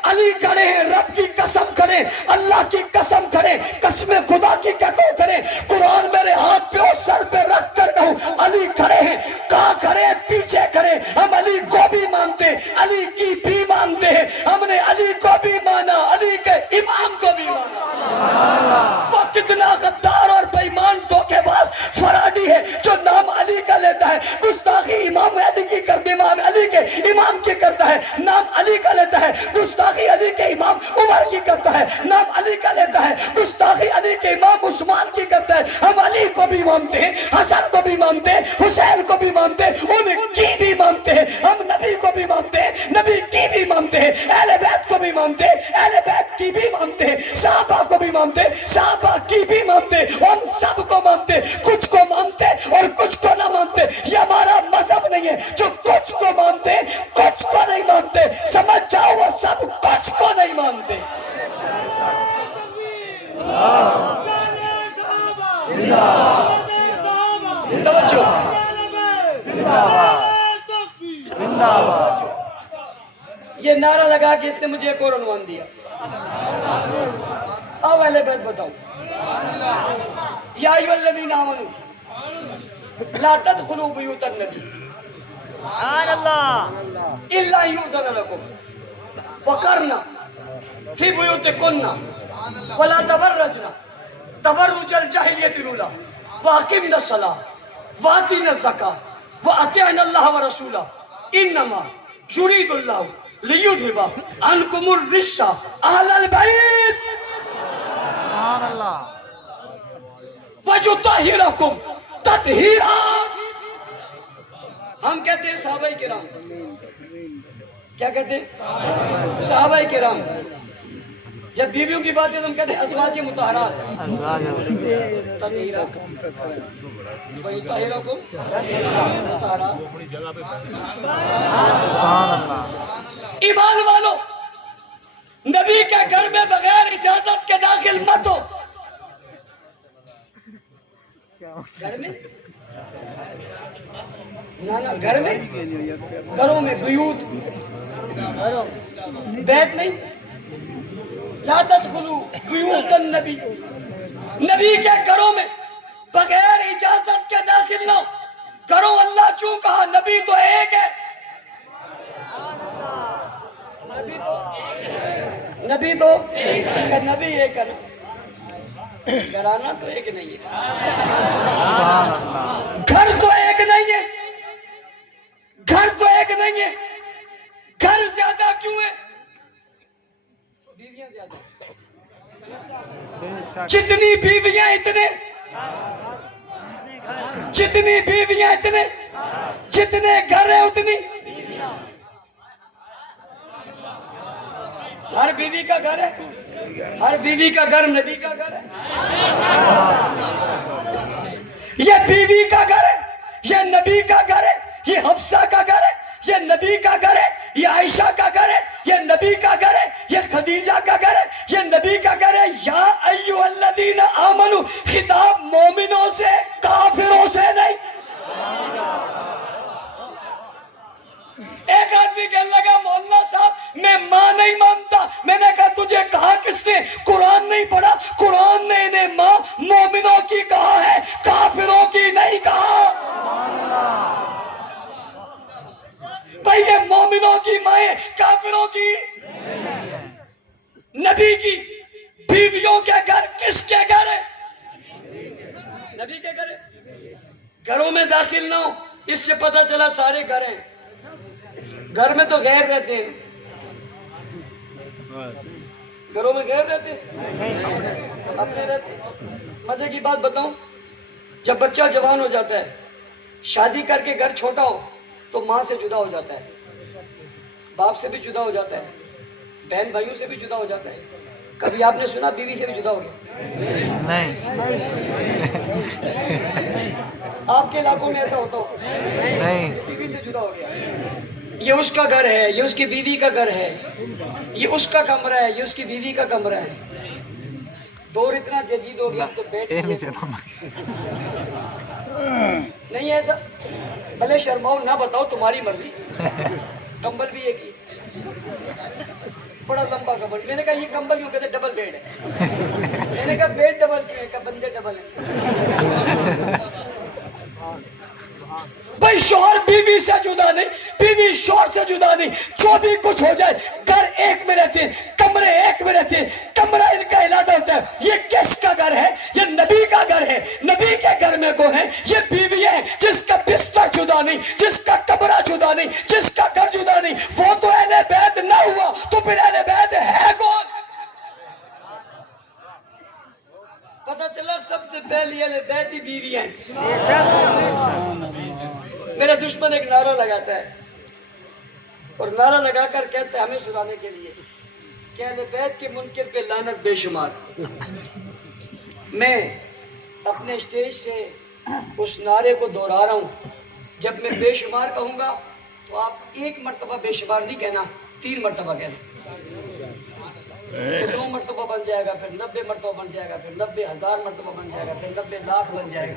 علی کھڑے ہیں, رب کی قسم کھڑے, اللہ کی قسم کھڑے, قسم خدا کی کہتا کرے, قرآن میرے ہاتھ پہ اور سر پہ رکھ کر کہوں علی کھڑے ہیں. کہاں کھڑے, پیچھے کھڑے. ہم علی کو بھی مانتے, علی کی بھی مانتے ہیں. ہم نے علی کو بھی مانا, علی کے امام کو بھی مانا. وہ کتنا غدار اور بے ایمان دھوکے باز فرادی ہے جو نام علی کا لیتا ہے, گستاخی امام علی کی کرتا, امام علی کے امام کی کرتا ہے, نام علی کا لیتا ہے, گستاخی علی کے امام عمر کی کرتا ہے, نام علی کا لیتا ہے, گستاخی علی کے امام عثمان کی کرتا ہے. ہم علی کو بھی مانتے ہیں, حسن کو بھی مانتے ہیں, حسین کو بھی مانتے ہیں, ان کی بھی مانتے ہیں. ہم نبی کو بھی مانتے ہیں, نبی کی بھی مانتے ہیں, اہل بیت کو بھی مانتے ہیں, اہل بیت کی بھی مانتے ہیں, صحابہ کو بھی مانتے ہیں, صحابہ کی بھی مانتے ہیں. ہم سب کو مانتے ہیں, کچھ کو مانتے اور کچھ کو نہ مانتے. یہ ہمارا مذہب نہیں ہے جو کچھ کو مانتے کچھ کو نہیں مانتے. سمجھ جاؤ وہ سب کچھ کو نہیں مانتے. توجہ, یہ نعرہ لگا کہ اس نے مجھے ایک اور عنوان دیا. اب اہل بیت بتاؤ, یا ایھا الذین آمنوا لا تدخلوا بیوت النبی سبحان اللہ. الا یؤذن لکم وقرنا فی بیوتکن ولا تبرجن تبرج الجاہلیۃ الاولی واقمنا الصلاۃ وآتینا الزکاۃ وأطعنا اللہ ورسولہ انما یرید اللہ لیذھب عنکم الرجس اہل البیت سبحان اللہ. وَيُطَهِّرَكُمْ تَطْهِيرًا. ہم کہتے ہیں صحابہ کرام, کیا کہتے ہیں صحابہ کرام. جب بیویوں کی بات ہے تو ہم کہتے ہیں ازواج مطہرات. تطہیرکم وَيُطَهِّرَكُمْ مطہرات. ایمان والو, نبی کے گھر میں بغیر اجازت کے داخل مت ہو. گھر میں نانا, گھر میں, گھروں میں, بیوت, بیت نہیں. لا تدخلوا بیوت النبی, نبی کے گھروں میں بغیر اجازت کے داخل نہ ہو. کرو, اللہ کیوں کہا, نبی تو ایک ہے. نبی تو نبی ایک ہے, گھرانہ تو ایک نہیں ہے, گھر تو ایک نہیں ہے, گھر تو ایک نہیں ہے. گھر زیادہ کیوں ہے, بیویاں زیادہ. جتنی بیویاں اتنے, جتنی بیویاں اتنے, جتنے گھر ہیں اتنی. ہر بیوی کا گھر ہے, ہر بیوی کا گھر نبی کا گھر ہے. یہ بیوی کا گھر ہے, یہ نبی کا گھر ہے, یہ حفصہ کا گھر ہے, یہ نبی کا گھر ہے, یہ عائشہ کا گھر ہے, یہ نبی کا گھر ہے, یہ خدیجہ کا گھر ہے، یہ نبی کا گھر ہے. یا ایھا الذین آمنو، خطاب مومنوں سے، کافروں سے نہیں. ایک آدمی کہنے لگا مولانا صاحب میں ماں نہیں مانتا. میں نے کہا تجھے کہا کس نے؟ قرآن نہیں پڑھا؟ قرآن نے انہیں ماں مومنوں کی کہا ہے، کافروں کی نہیں کہا. بھئی یہ مومنوں کی مائیں، کافروں کی. نبی کی بیویوں کے گھر کس کے گھر ہے؟ نبی کے گھر ہے. گھروں میں داخل نہ ہو، اس سے پتہ چلا سارے گھر ہیں. گھر میں تو غیر رہتے ہیں. گھروں میں غیر رہتے ہیں، اپنے رہتے ہیں. مزے کی بات بتاؤں، جب بچہ جوان ہو جاتا ہے، شادی کر کے گھر چھوٹا ہو تو ماں سے جدا ہو جاتا ہے، باپ سے بھی جدا ہو جاتا ہے، بہن بھائیوں سے بھی جدا ہو جاتا ہے. کبھی آپ نے سنا بیوی سے بھی جدا ہو گیا؟ نہیں. آپ کے علاقوں میں ایسا ہوتا ہو؟ نہیں. بیوی سے جدا ہو گیا. یہ اس کا گھر ہے، یہ اس کی بیوی کا گھر ہے، یہ اس کا کمرہ ہے، یہ اس کی بیوی کا کمرہ ہے. دور اتنا جدید ہو گیا تو بیٹھ نہیں ایسا. بھلے شرماؤ نہ بتاؤ، تمہاری مرضی. کمبل بھی ایک ہی، بڑا لمبا کمبل. میں نے کہا یہ کمبل کیوں کہتے؟ ڈبل بیڈ ہے. میں نے کہا بیڈ ڈبل کیوں ہے؟ کہ بندے ڈبل ہیں. بھائی شوہر بیوی سے جدا نہیں، بیوی شوہر سے جدا نہیں. جو بھی کچھ ہو جائے گھر ایک میں رہتے ہیں، کمرے ایک میں رہتے ہیں. کمرہ ان کا علیحدہ ہوتا ہے. یہ کس کا گھر ہے؟ یہ نبی کا گھر ہے. نبی کے گھر میں کون ہے؟ یہ بیوی ہے جس کا بستر جدا نہیں، جس کا کمرہ جدا نہیں، جس کا گھر جدا نہیں. وہ تو اہل بیت نہ ہوا تو پھر اہل بیت ہے کون؟ پتہ چلا سب سے پہلی اہل بیت ہی بیوی ہیں. میرا دشمن ایک نعرہ لگاتا ہے اور نعرہ لگا کر کہتا ہے ہمیں سنانے کے لیے کہ اہل بیت کے منکر پہ لعنت بے شمار. میں اپنے اسٹیج سے اس نعرے کو دہرا رہا ہوں. جب میں بے شمار کہوں گا تو آپ ایک مرتبہ بے شمار نہیں کہنا، 3 مرتبہ کہنا. 2 مرتبہ بن جائے گا، پھر 90 مرتبہ بن جائے گا، پھر 90,000 مرتبہ بن جائے گا، پھر 90 لاکھ بن جائے گا.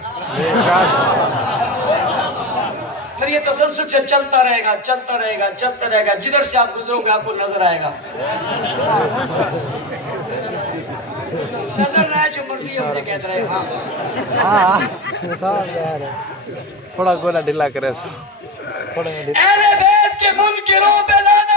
پھر یہ تسلسل سے چلتا رہے گا، چلتا رہے گا، چلتا رہے گا. جدھر سے آپ گزرو گے آپ کو نظر آئے گا. نظر نہ آئے جو مرضی ہے مجھے کہتے رہے. ہاں تھوڑا گولا ڈھیلا کرے. اہل بیت کے منکروں پہ لعنت.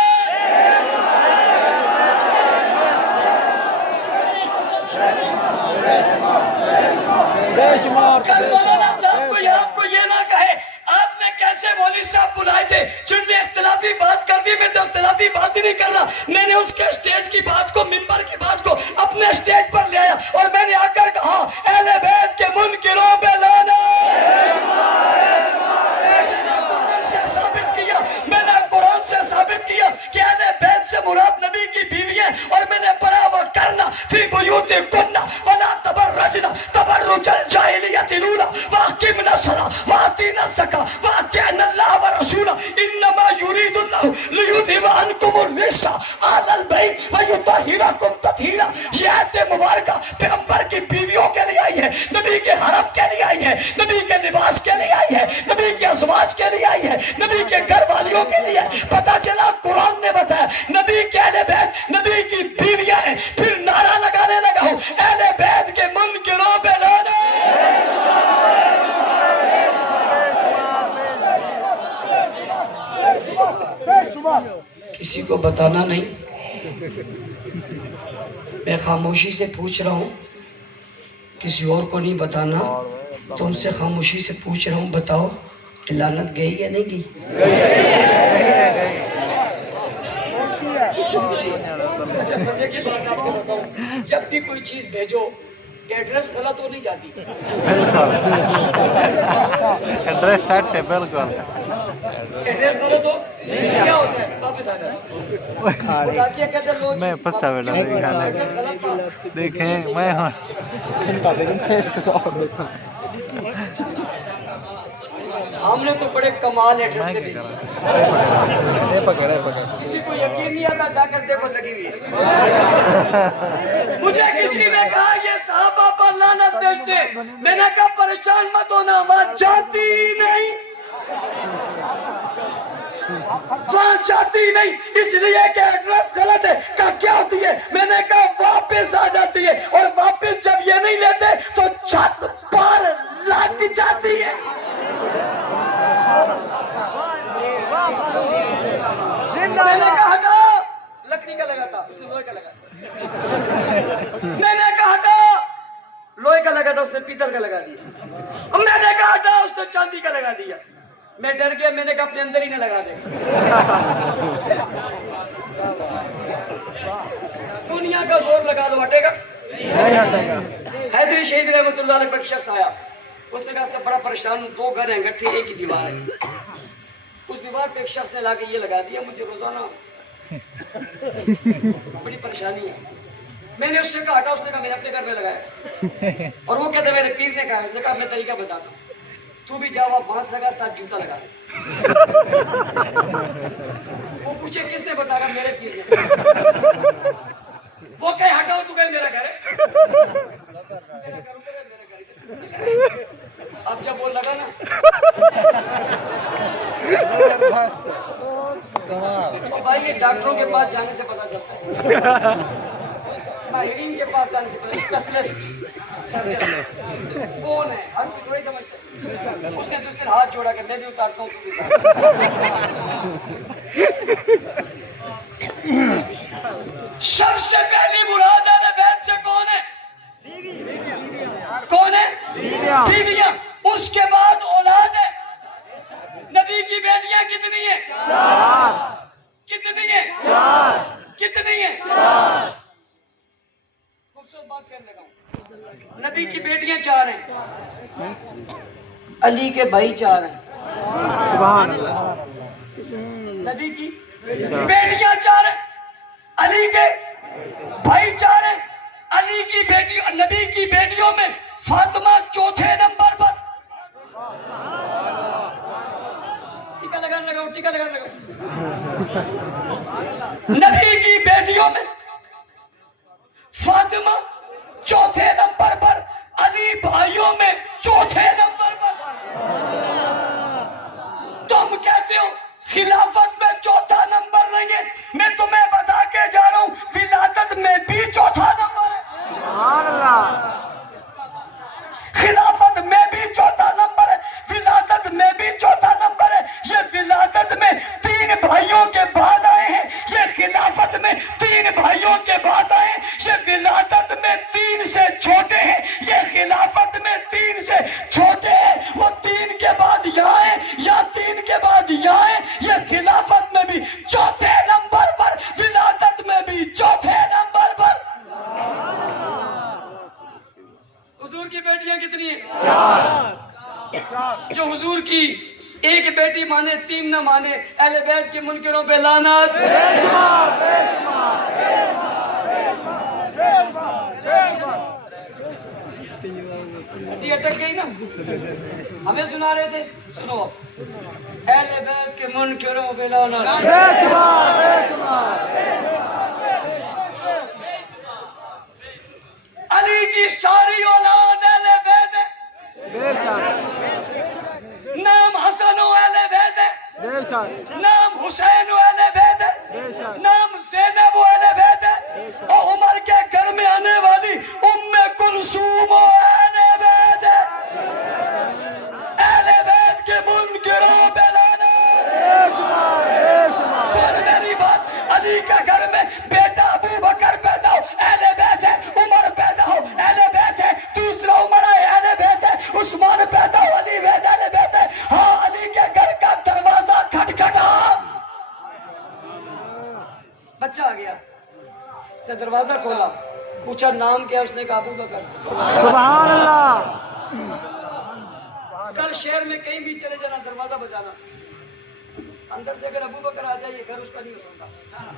مولانا صاحب کوئی آپ کو یہ نہ کہے آپ نے کیسے مولوی صاحب بلائے تھے جن نے اختلافی بات کر دی. میں تو اختلافی بات ہی نہیں کر رہا. میں نے اس کے اسٹیج کی بات کو، منبر کی بات کو اپنے اسٹیج پر لے آیا اور میں نے آ کر کہا اہل بیت کے منکروں پہ لعنت. میں نے قرآن سے ثابت کیا کہ اہل بیت سے مراد نبی کی بیوی ہے. اور میں نے پڑھا وَقَرْنَ فِي بُيُوتِكُنَّ وَلَا تَبَرَّجْنَ تَبَرُّجَ الْجَاهِلِيَّةِ الْأُولَىٰ وَأَقِمْنَ الصَّلَاةَ وَآتِينَ الزَّكَاةَ وَأَطِعْنَ اللَّهَ وَرَسُولَهُ إِنَّمَا يُرِيدُ اللَّهُ لِيُذْهِبَ عَنكُمُ الرِّجْسَ أَهْلَ الْبَيْتِ وَيُطَهِّرَكُمْ تَطْهِيرًا. یہ آیت مبارکہ پیغمبر کی بیویوں کے لیے آئی ہے، نبی کے حرم کے لیے آئی ہے، نبی کے لباس کے لیے آئی ہے، نبی کے ازواج کے لیے آئی ہے، نبی کے گھر والیوں کے لیے. پتہ چلا قرآن نے بتایا نبی کے اہل بیت نبی کی بیویاں ہیں. پھر نعرہ لگانے لگا ہوں اہل بیت کے منکروں پہ لعنت. کسی کو بتانا نہیں، میں خاموشی سے پوچھ رہا ہوں، کسی اور کو نہیں بتانا. تم سے خاموشی سے پوچھ رہا ہوں، بتاؤ لعنت گئی یا نہیں گئی؟ اچھا مزے کی بات آپ کو بتاؤں، جب بھی کوئی چیز بھیجو ایڈریس غلط ہو نہیں جاتی. ایڈریس سیٹ ہے بالکل. ایڈریس غلط ہو کیا ہوتا ہے؟ واپس آ جاتا. میں پستا بیٹا دیکھیں میں ہم نے تو بڑے کمال ایڈریس دے دی. کسی کو یقین نہیں آتا جا کر دیکھو لگی ہوئی ہے. مجھے کسی نے کہا یہ صحابہ پر لعنت بھیجتے، میں نے کہا پریشان مت ہونا، وہاں جاتی ہی نہیں، وہاں جاتی ہی نہیں، اس لیے کہ ایڈریس غلط ہے۔ کہا کیا ہوتی ہے؟ میں نے کہا واپس آ جاتی ہے، اور واپس جب یہ نہیں لیتے تو چھت پر لگ جاتی ہے۔ میں نے کہا ہٹا، لکڑی کا لگا تھا، اس نے لوہے کا لگا تھا۔ میں نے کہا ہٹا، لوہے کا لگا تھا، اس نے پیتل کا لگا دیا۔ میں نے کہا ہٹا، اس نے چاندی کا لگا دیا۔ میں ڈر گیا، میں نے کہا اپنے اندر ہی نہ لگا دے۔ دنیا کا زور لگا دو، ہٹے گا؟ حیدری شہید رحمۃ اللہ علیہ پر ایک شخص آیا، اس نے کہا سے بڑا پریشان ہوں، 2 گھر ہیں گٹھے، ایک ہی دیوار ہے۔ اس دیوار پہ ایک شخص نے لا کے یہ لگا دیا، مجھے روزانہ بڑی پریشانی ہے۔ میں نے اس سے کہا ہٹا، اس نے کہا میں نے اپنے گھر میں لگایا، اور وہ کہتے میرے پیر نے کہا، میں کہا میں طریقہ بتاتا ہوں، تو بھی جا وہاں بانس لگا، ساتھ جوتا لگا۔ وہ پوچھے کس نے بتایا؟ میرے پیر نے۔ وہ کہے ہٹاؤ، تو کہے میرا گھر ہے۔ اب جب وہ لگا نا تو بھائی یہ ڈاکٹروں کے پاس جانے سے پتا چلتا ہے، ماہرین کے پاس جانے سے پتا، اسپیشلسٹ کون ہے ہم کو تھوڑی سمجھتے ہیں۔ اس نے تو اس دن ہاتھ جوڑا کہ میں بھی اتارتا ہوں، تو بھی سب سے پہلی مراد اہل بیت سے کون ہے؟ کون ہے؟ بیویاں۔ اس کے بعد اولاد ہے۔ نبی کی بیٹیاں کتنی ہیں؟ 4۔ کتنی ہیں؟ 4۔ کتنی ہیں؟ 4۔ خوبصورت بات کرنے لگا ہوں، نبی کی بیٹیاں 4 ہیں، علی کے بھائی 4 ہیں۔ سبحان اللہ۔ نبی کی بیٹیاں 4 ہیں، علی کے بھائی 4 ہیں۔ علی کی بیٹی، نبی کی بیٹیوں میں فاطمہ 4تھے نمبر پر۔ ٹیکا لگانے لگا، ٹیکا لگانے لگا۔ نبی کی بیٹیوں میں فاطمہ 4تھے نمبر پر، علی بھائیوں میں 4تھے نمبر پر۔ تم کہتے ہو خلافت میں 4تھا نمبر نہیں ہے، میں تمہیں بتا کے جا رہا ہوں ولادت میں بھی 4تھا نمبر ہے۔ سبحان اللہ۔ خلافت میں بھی 4تھا نمبر ہے، ولادت میں بھی 4تھا نمبر ہے۔ یہ ولادت میں 3 بھائیوں کے بعد آئے ہیں، یہ خلافت میں 3 بھائیوں کے بعد آئے ہیں۔ یہ ولادت میں 3 سے چھوٹے ہیں، یہ خلافت میں 3 سے چھوٹے ہیں۔ وہ 3 کے بعد یہاں ہیں یا 3 کے بعد یہاں ہیں۔ یہ خلافت میں بھی 4تھے نمبر پر، ولادت میں بھی 4تھے نمبر پر۔ حضور کی بیٹیاں کتنی ہیں؟ 4۔ جو حضور کی ایک بیٹی مانے 3 نہ مانے، اہل بیت کے منکروں پہ لعنت۔ ہڈی اٹک گئی نا، ہمیں سنا رہے تھے، سنو اہل بیت کے منکروں پہ لعنت۔ علی کی ساری اولاد اہل بیت ہے، بے شک، نام حسن و اہل بیت ہے، بے شک، نام حسین و اہل بیت ہے، بے شک، نام زینب و اہل بیت ہے، اور عمر کے گھر میں آنے والی ام کلثوم و اہل بیت ہے۔ اہل بیت کے منکروں پہ لعنت۔ سن میری بات، علی کے گھر میں بیٹا ابو بکر پیدا ہو اہل بیت ہے، عمر پیدا ہو اہل بیت ہے، دوسرا عمر ہے اہل بیت ہے، عثمان پیدا ہو علی بیت اہل بیت ہے۔ ہاں علی کے گھر کا دروازہ کھٹکھٹا، بچہ آ گیا، سے دروازہ کھولا، پوچھا نام کیا؟ اس نے کہا ابو بکر۔ سبحان اللہ۔ کل شہر میں کہیں بھی چلے جانا، دروازہ بجانا، اندر سے اگر ابو بکر آ جائے، یہ گھر اس کا نہیں ہو سکتا۔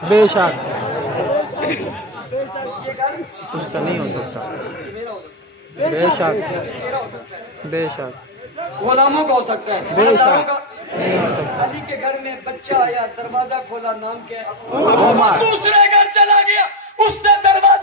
بے شک، یہ گھر اس کا نہیں ہو سکتا۔ میرا ہو سکتا ہے، بے شک، میرا ہو سکتا ہے، بے شک، غلاموں کا ہو سکتا ہے، بے شک۔ غلاموں کا نہیں ہو سکتا۔ علی کے گھر میں بچہ آیا، دروازہ کھولا، نام کیا ہے؟ عمر۔ دوسرے گھر چلا گیا، اس نے دروازہ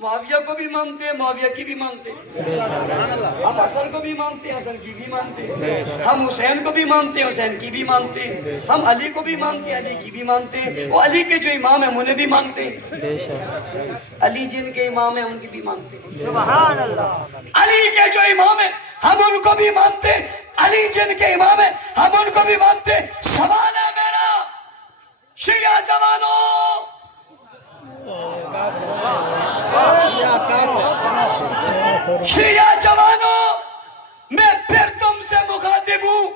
معاویہ کو بھی مانتے ہیں، معاویہ کی بھی مانتے ہیں، ہم حسن کو بھی مانتے ہیں، حسن کی بھی مانتے ہیں، ہم حسین کو بھی مانتے ہیں، حسین کی بھی مانتے ہیں، ہم علی کو بھی مانتے ہیں، علی کی بھی مانتے ہیں، وہ علی کے جو امام ہیں انہیں بھی مانتے ہیں، علی جن کے امام ہیں ان کی بھی مانتے ہیں، سبحان اللہ، علی کے جو امام ہیں ہم ان کو بھی مانتے ہیں، علی جن کے امام ہیں ہم ان کو بھی مانتے ہیں۔ سوال ہے میرا شیعہ جوانوں، شیعہ جوانوں، میں پھر تم سے مخاطب ہوں،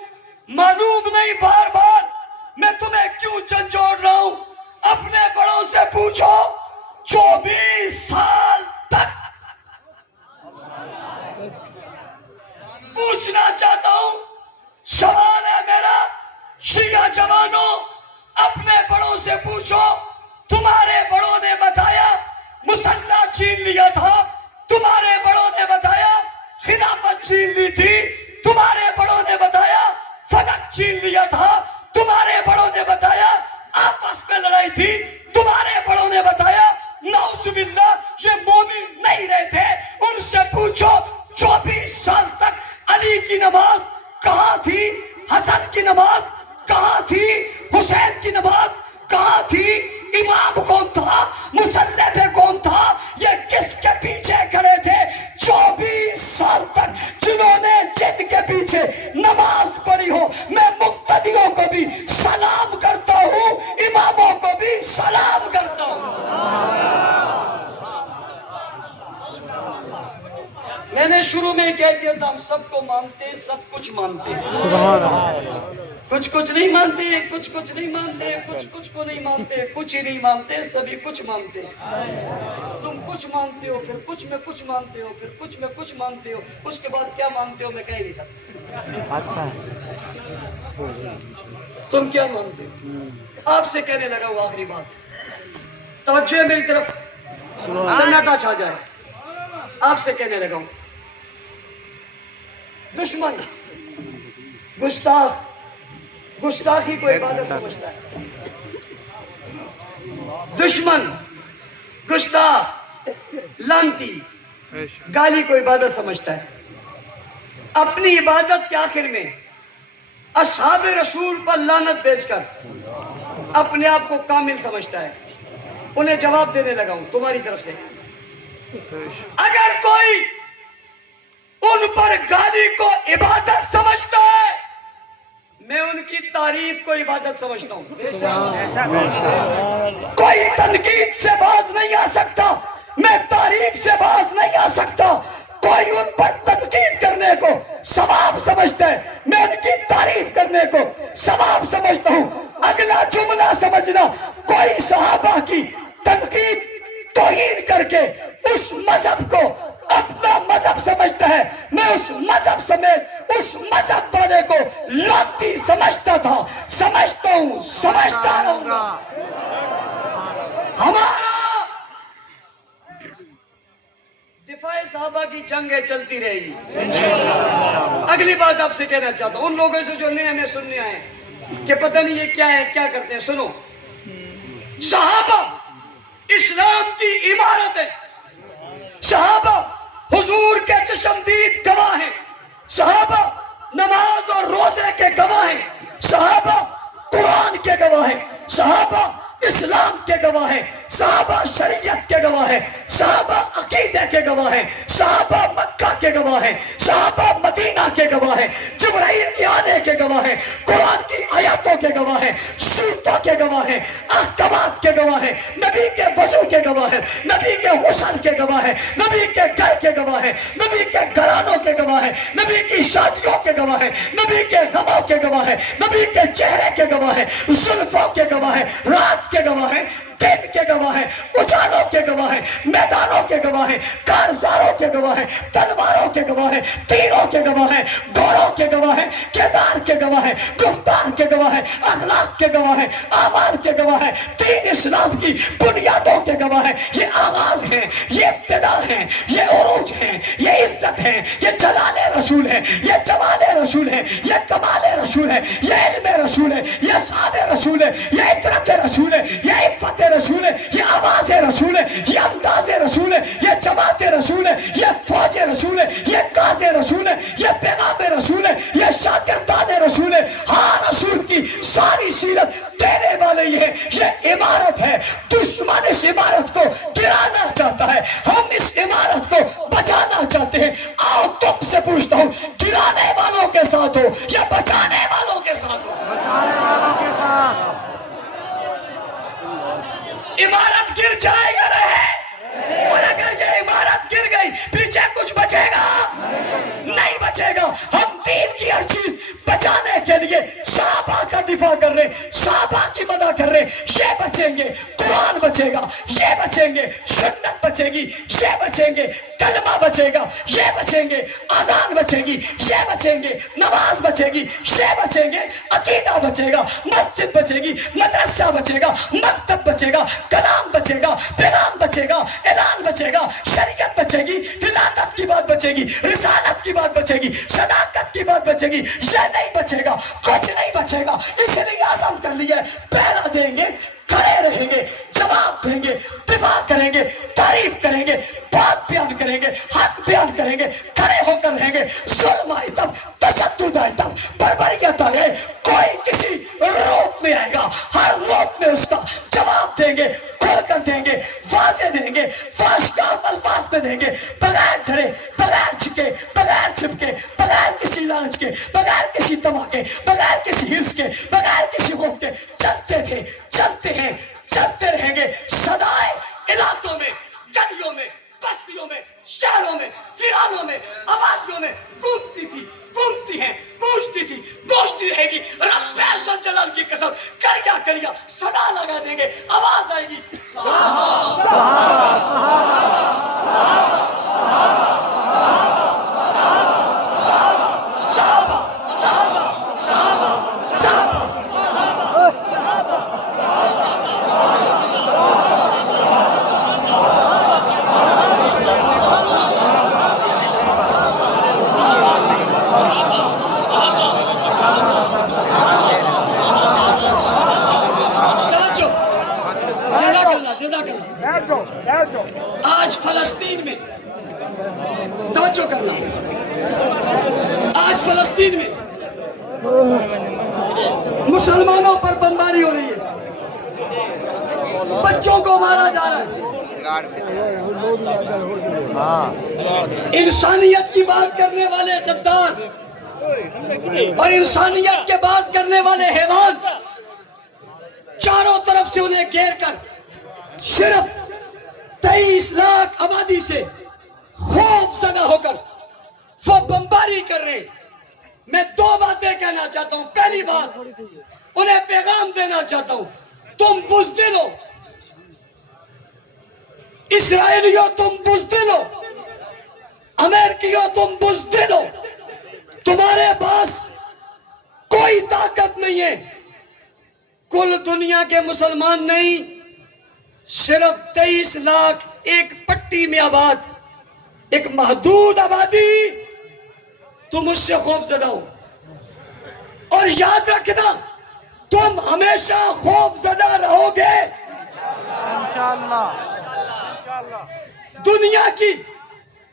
معلوم نہیں بار بار میں تمہیں کیوں جھنجھوڑ رہا ہوں، اپنے بڑوں سے پوچھو 24 سال تک پوچھنا چاہتا ہوں، سوال ہے میرا شیعہ جوانوں، اپنے بڑوں سے پوچھو، تمہارے بڑوں نے بتایا مسلح چھین لیا تھا، تمہارے بڑوں نے بتایا خلافت چھین لی تھی، تمہارے بڑوں نے بتایا فلک چھین لیا تھا، تمہارے بڑوں نے بتایا آپس میں لڑائی تھی، تمہارے بڑوں نے بتایا نعوذ باللہ یہ مومن نہیں رہے تھے، ان سے پوچھو 24 سال تک علی کی نماز کہاں تھی، حسن کی نماز کہاں تھی، حسین کی نماز کہاں تھی، امام کون تھا، مصلی پہ کون تھا، یہ کس کے پیچھے کھڑے تھے 24 سال تک، جنہوں نے جن کے پیچھے نماز پڑھی ہو۔ میں مقتدیوں کو بھی سلام کرتا ہوں، اماموں کو بھی سلام کرتا ہوں۔ میں نے شروع میں کہہ دیا تھا ہم سب کو مانتے ہیں، سب کچھ مانتے ہیں، سبحان اللہ، کچھ نہیں مانتے، کچھ نہیں مانتے، کچھ کو نہیں مانتے، کچھ ہی نہیں مانتے، سبھی کچھ مانتے ہیں۔ تم کچھ مانتے ہو، پھر کچھ میں کچھ مانتے ہو، پھر کچھ میں کچھ مانتے ہو، اس کے بعد کیا مانتے ہو میں کہہ نہیں سکتا۔ تم کیا مانتے ہو؟ آپ سے کہنے لگا ہوں آخری بات، توجہ ہے میری طرف، سناٹا چھا جائے، آپ سے کہنے لگا ہوں، دشمن گستاخی کو عبادت سمجھتا ہے، دشمن گستاخ لعنتی گالی کو عبادت سمجھتا ہے، اپنی عبادت کے آخر میں اصحاب رسول پر لعنت بھیج کر اپنے آپ کو کامل سمجھتا ہے۔ انہیں جواب دینے لگا ہوں تمہاری طرف سے، اگر کوئی ان پر گالی کو عبادت سمجھتا ہے میں ان کی تعریف کو عبادت سمجھتا ہوں۔ کوئی تنقید سے باز نہیں آ سکتا، میں تعریف سے باز نہیں آ سکتا۔ کوئی ان پر تنقید کرنے کو ثواب سمجھتا ہے، میں ان کی تعریف کرنے کو ثواب سمجھتا ہوں۔ اگلا جملہ سمجھنا، کوئی صحابہ کی تنقید توہین کر کے اس مذہب کو اپنا مذہب سمجھتا ہے، میں اس مذہب سمیت اس مذہب والے کو لعنتی سمجھتا تھا، سمجھتا ہوں، سمجھتا رہوں گا۔ ہمارا دفاع صحابہ کی جنگیں چلتی رہے گی۔ اگلی بات آپ سے کہنا چاہتا ہوں، ان لوگوں سے جو نئے ہمیں سننے آئے کہ پتہ نہیں یہ کیا ہے، کیا کرتے ہیں، سنو، صحابہ اسلام کی عمارت ہے، صحابہ حضور کے چشمدید گواہ ہیں، صحابہ نماز اور روزے کے گواہ ہیں، صحابہ قرآن کے گواہ ہیں، صحابہ اسلام کے گواہ ہیں، صحابہ شریعت کے گواہ ہیں، صحابہ عقیدے کے گواہ ہیں، صحابہ مکہ کے گواہ ہیں، صحابہ مدینہ کے گواہ ہیں، جبرائیل کے آنے کے گواہ ہیں، قرآن کی آیاتوں کے گواہ ہیں، سورتوں کے گواہ ہیں، احکامات کے گواہ ہیں، نبی کے وضو کے گواہ ہیں، نبی کے غسل کے گواہ ہیں، نبی کے گھر کے گواہ ہیں، نبی کے گھرانوں کے گواہ ہیں، نبی کی شادیوں کے گواہ ہیں، نبی کے غموں کے گواہ ہیں، نبی کے چہرے کے گواہ ہیں، زلفوں کے گواہ ہیں، رات کے گواہ ہیں، دن کے گواہ ہیں، اجالوں کے گواہ ہیں، میدانوں کے گواہ ہیں، کارزاروں کے گواہ ہیں، تلواروں کے گواہ ہیں، تیروں کے گواہ ہیں، گھوڑوں کے گواہ ہیں، کردار کے گواہ ہیں، گفتار کے گواہ ہیں، اخلاق کے گواہ ہیں، اعمال کے گواہ ہیں، دین اسلام کی بنیادوں کے گواہ ہیں۔ یہ آغاز ہیں، یہ ابتدا ہیں، یہ عروج ہیں، یہ عزت ہیں، یہ جلال رسول ہے، یہ جمال رسول ہے، یہ کمال رسول ہے، یہ علم رسول ہے، یہ اصحاب رسول ہے، یہ عطرت رسول ہے، یہ عفت رسول ہے، یہ آواز رسول ہے، یہ انداز رسول ہے، یہ جماعت رسول ہے، یہ فوج رسول ہے، یہ قاض رسول ہے، یہ پیغام رسول ہے، یہ شاگردان رسول ہے. ہاں رسول کی ساری سیرت دینے والے یہ عمارت ہے. دشمن اس عمارت کو گرانا چاہتا ہے، ہم اس عمارت کو بچانا چاہتے ہیں. آؤ تم سے پوچھتا ہوں، گرانے والوں کے ساتھ ہو یا بچانے والوں کے ساتھ ہو؟ عمارت گر جائے یا رہے؟ اور اگر یہ عمارت گر گئی پیچھے کچھ بچے گا؟ نہیں بچے گا. ہم دین کی ہر چیز بچانے کے لیے صحابہ کا دفاع کر رہے، صحابہ کی مدح کر رہے. یہ بچیں گے، قرآن بچے گا، یہ بچیں گے، سنت بچے گی، یہ بچیں گے، کلمہ بچے گا، یہ بچیں گے، اذان بچے گی، یہ بچیں گے، نماز بچے گی، یہ بچیں گے، عقیدہ بچے گا، مسجد بچے گی، مدرسہ بچے گا، مکتب بچے گا، کلام بچے گا، پیغام بچے گا، اعلان بچے گا، شریعت بچے گی، ولادت کی بات بچے گی، رسالت کی بات بچے گی، صداقت کی بات بچے گی. یہ نہیں بچے گا، کچھ نہیں بچے گا. اس لیے عزم کر لیا، پہرا دیں گے، کھڑے رہیں گے، جواب دیں گے، دفاع کریں گے، تعریف کریں گے، بات بیان کریں گے، حق بیان کریں گے، کھڑے ہو کر رہیں گے. ظلم آئے تب، تشدد آئے تب، بربریت آئے، کوئی کسی روپ میں آئے گا، ہر روپ میں اس کا جواب دیں گے، کھل کر دیں گے، واضح دیں گے، فاشکار الفاظ میں دیں گے، بغیر ڈرے، بغیر جھکے، بغیر چھپکے، بغیر کسی لالچ کے، بغیر کسی تما کے، بغیر کسی حرص کے، بغیر کسی خوف کے. چلتے تھے، چلتے ہیں، چلتے رہیں گے. صدائے علاقوں میں، گلیوں میں، بستیوں میں، شہروں میں، ویرانوں میں، آبادیوں میں گونجتی تھی، گونجتی ہیں، گونجتی تھی، گونجتی رہے گی. رب عز و جلال کی قسم، کریا کریا صدا لگا دیں گے، آواز آئے گی. آج فلسطین میں توجہ کرنا، آج فلسطین میں مسلمانوں پر بمباری ہو رہی ہے، بچوں کو مارا جا رہا ہے. انسانیت کی بات کرنے والے غدار اور انسانیت کے بات کرنے والے حیوان چاروں طرف سے انہیں گھیر کر صرف 23 لاکھ آبادی سے خوف زدہ ہو کر وہ بمباری کر رہے. میں دو باتیں کہنا چاہتا ہوں. پہلی بات، انہیں پیغام دینا چاہتا ہوں، تم بزدل ہو، اسرائیلیوں تم بزدل ہو، امریکیوں تم بزدل ہو. تمہارے پاس کوئی طاقت نہیں ہے. کل دنیا کے مسلمان نہیں، صرف 23 لاکھ ایک پٹی میں آباد، ایک محدود آبادی، تم اس سے خوف زدہ ہو. اور یاد رکھنا، تم ہمیشہ خوف زدہ رہو گے. دنیا کی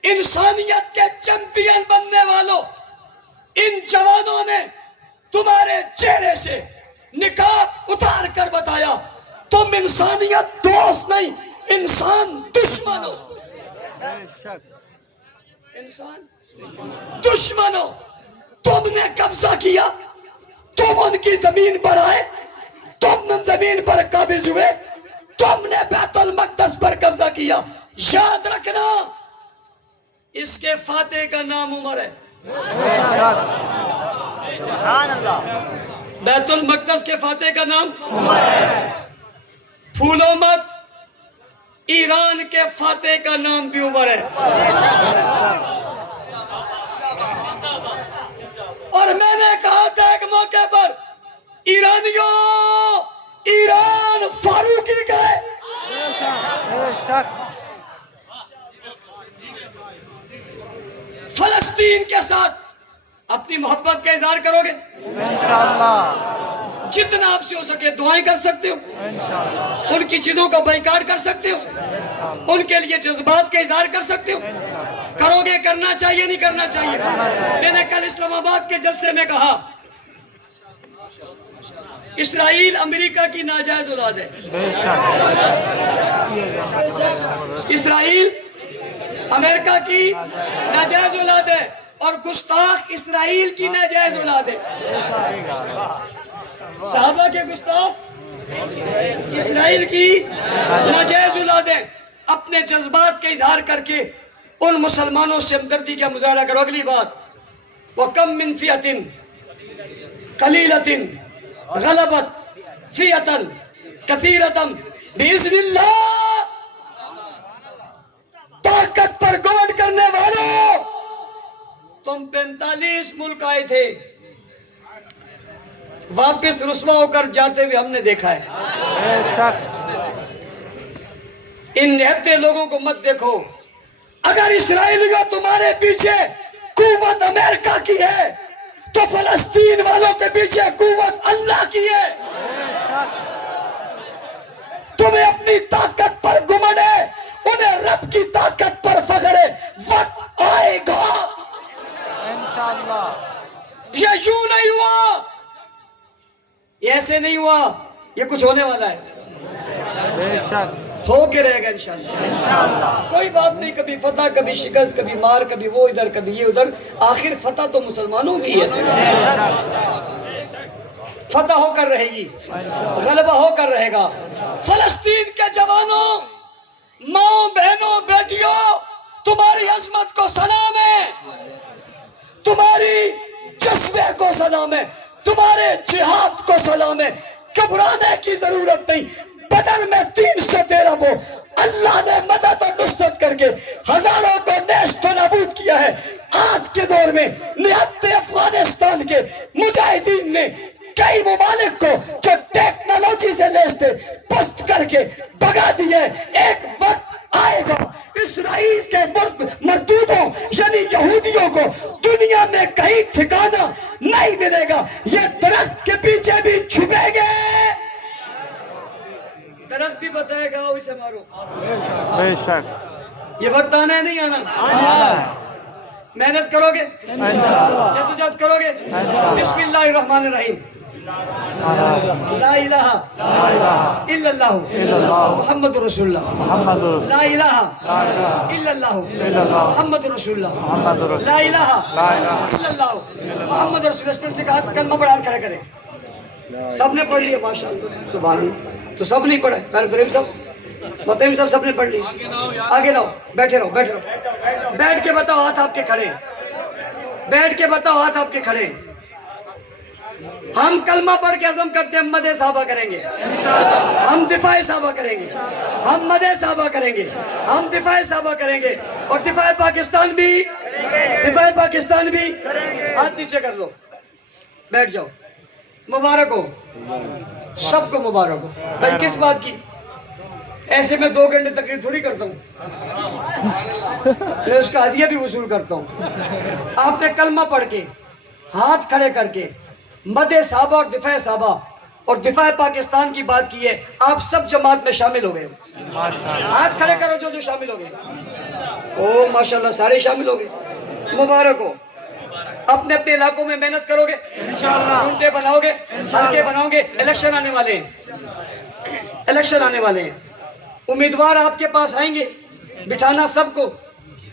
انسانیت کے چیمپئن بننے والوں، ان جوانوں نے تمہارے چہرے سے نقاب اتار کر بتایا تم انسانیت دوست نہیں، انسان دشمن ہو. انسان دشمن ہو. تم نے قبضہ کیا، تم ان کی زمین پر آئے، تم ان زمین پر قابض ہوئے، تم نے بیت المقدس پر قبضہ کیا. یاد رکھنا، اس کے فاتح کا نام عمر ہے. بیت المقدس کے فاتح کا نام عمر ہے. پھولو مت، ایران کے فاتح کا نام بھی عمر ہے. اور میں نے کہا تھا ایک موقع پر، ایرانیوں، ایران فاروقی کا ہے. فلسطین کے ساتھ اپنی محبت کا اظہار کرو گے؟ جتنا آپ سے ہو سکے دعائیں کر سکتے ہو، ان کی چیزوں کا بائیکاٹ کر سکتے ہو، ان کے لیے جذبات کا اظہار کر سکتے ہو، کرو گے؟ کرنا چاہیے نہیں کرنا چاہیے؟ میں نے کل اسلام آباد کے جلسے میں کہا اسرائیل امریکہ کی ناجائز اولاد ہے، اسرائیل امریکہ کی ناجائز اولاد ہے، اور گستاخ اسرائیل کی ناجائز اولاد ہے۔ صحابہ کے گستاخ اسرائیل کی ناجائز اولاد ہے۔ اپنے جذبات کا اظہار کر کے ان مسلمانوں سے ہمدردی کا مظاہرہ کرو۔ اگلی بات، وَكَمْ مِنْ فِئَةٍ قَلِيلَةٍ غَلَبَتْ فِئَةً كَثِيرَةً بِإِذْنِ اللَّهِ۔ طاقت پر گمنڈ کرنے والوں، تم 45 ملک آئے تھے، واپس رسوا ہو کر جاتے ہوئے ہم نے دیکھا ہے۔ ان نہتے لوگوں کو مت دیکھو۔ اگر اسرائیلیوں تمہارے پیچھے قوت امریکہ کی ہے تو فلسطین والوں کے پیچھے قوت اللہ کی ہے۔ تمہیں اپنی طاقت پر گمنڈ ہے، انہیں رب کی طاقت پر فخر ہے۔ وقت آئے گا، یہ یوں نہیں ہوا، یہ ایسے نہیں ہوا، یہ کچھ ہونے والا ہے، ہو کے رہے گا انشاءاللہ۔ کوئی بات نہیں، کبھی فتح کبھی شکست، کبھی مار، کبھی وہ ادھر کبھی یہ ادھر، آخر فتح تو مسلمانوں کی ہے۔ فتح ہو کر رہے گی، غلبہ ہو کر رہے گا۔ فلسطین کے جوانوں، ماں، بہنوں، بیٹیوں، تمہاری عظمت کو سلام ہے، تمہاری جذبے کو سلام ہے، تمہارے جہاد کو سلام ہے۔ گھبرانے کی ضرورت نہیں۔ بدر میں 313 وہ اللہ نے مدد اور نصرت کر کے ہزاروں کو نیست و نابود کیا ہے۔ آج کے دور میں نہتے افغانستان کے مجاہدین نے کئی ممالک کو جو ٹیکنالوجی سے لیس تھے پست کر کے بھگا دیے۔ ایک وقت آئے گا اسرائیل کے مردودوں یعنی یہودیوں کو دنیا میں کہیں ٹھکانہ نہیں ملے گا، یہ درخت کے پیچھے بھی چھپیں گے۔ درخت بھی بتائے گا اسے مارو، بے شک یہ وقت آنا ہے نہیں آنا؟ محنت کرو گے، جدوجہد کرو گے۔ بسم اللہ الرحمن الرحیم، لا الہ الا اللہ محمد رسول اللہ، لا الہ الا اللہ محمد رسول اللہ، لا الہ الا اللہ محمد رسول اللہ۔ اس نے کہا کلمہ پڑھ کر کھڑا کرے۔ سب نے پڑھ لیا ماشاءاللہ، سبحان اللہ۔ تو سب نہیں پڑھے، فریم صاحب، مطمئن صاحب، سب نے پڑھ لی۔ آگے لاؤ، بیٹھے رہو، بیٹھے رہو، بیٹھ کے بتاؤ، ہاتھ آپ کے کھڑے، بیٹھ کے بتاؤ، ہاتھ آپ کے کھڑے۔ ہم کلمہ پڑھ کے عزم کرتے ہیں، ہم مدح صحابہ کریں گے، ہم دفاع صحابہ کریں گے، ہم مدح صحابہ کریں گے، ہم دفاع صحابہ کریں گے، اور دفاع پاکستان بھی، دفاع پاکستان بھی۔ ہاتھ نیچے کر لو، بیٹھ جاؤ۔ مبارک ہو، سب کو مبارک ہو۔ بھائی کس بات کی؟ ایسے میں 2 گھنٹے تقریر تھوڑی کرتا ہوں، میں اس کا ہدیہ بھی وصول کرتا ہوں۔ آپ نے کلمہ پڑھ کے ہاتھ کھڑے کر کے مدح صحابہ اور دفاع صحابہ اور دفاع پاکستان کی بات کی ہے، آپ سب جماعت میں شامل ہو گئے ہو۔ ہاتھ کھڑے کرو جو جو شامل ہو گئے۔ او ماشاءاللہ، سارے شامل ہو گئے، مبارک ہو۔ اپنے اپنے علاقوں میں محنت کرو گے، کنٹے بناؤ گے، حلقے بناؤ گے۔ الیکشن آنے والے ہیں، الیکشن آنے والے ہیں، امیدوار آپ کے پاس آئیں گے، بٹھانا سب کو،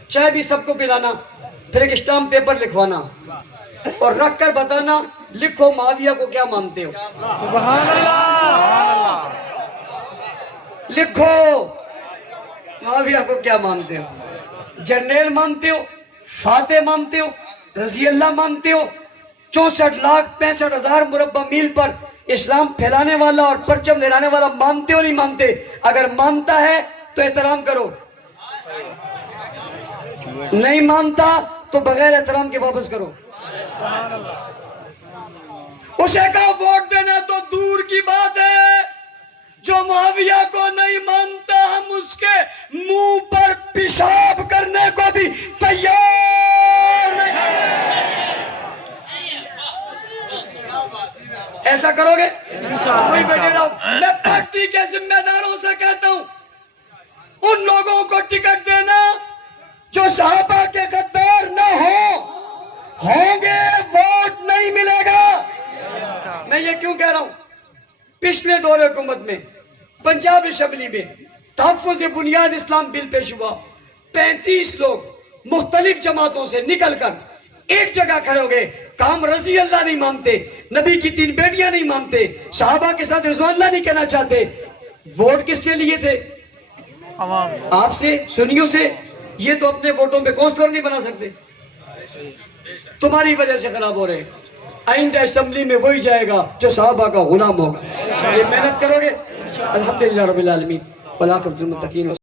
چائے بھی سب کو پلانا، پھر ایک اسٹامپ پیپر لکھوانا اور رکھ کر بتانا، لکھو معاویہ کو کیا مانتے ہو۔ سبحان اللہ، لکھو معاویہ کو کیا مانتے ہو، جرنیل مانتے ہو، فاتح مانتے ہو، رضی اللہ مانتے ہو، 64,65,000 مربع میل پر اسلام پھیلانے والا اور پرچم لہرانے والا مانتے ہو نہیں مانتے؟ اگر مانتا ہے تو احترام کرو، نہیں مانتا تو بغیر احترام کے واپس کرو۔ اسے کہا ووٹ دینا تو دور کی بات ہے، جو معاویہ کو نہیں مانتا ہم اس کے منہ پر پیشاب کرنے کو بھی تیار نہیں۔ ایسا کرو گے؟ کوئی بیٹھے رہو. میں پارٹی کے ذمہ داروں سے کہتا ہوں ان لوگوں کو ٹکٹ دینا جو صحابہ کے غدار نہ ہوں گے ووٹ نہیں ملے گا. میں یہ کیوں کہہ رہا ہوں؟ پچھلے دور حکومت میں پنجاب اسمبلی میں تحفظ بنیاد اسلام بل پیش ہوا. 35 لوگ مختلف جماعتوں سے نکل کر ایک جگہ کھڑے ہو گئے. کام رضی اللہ نہیں مانتے, نبی کی 3 بیٹیاں نہیں مانتے, صحابہ کے ساتھ رضوان اللہ نہیں کہنا چاہتے. ووٹ کس سے لیے تھے؟ آپ سے, سنیوں سے. یہ تو اپنے ووٹوں پہ کونسلر نہیں بنا سکتے, تمہاری وجہ سے خراب ہو رہے. آئندہ اسمبلی میں وہی جائے گا جو صحابہ کا غلام ہوگا. یہ محنت کرو گے. الحمدللہ رب العالمین والعاقبۃ للمتقین.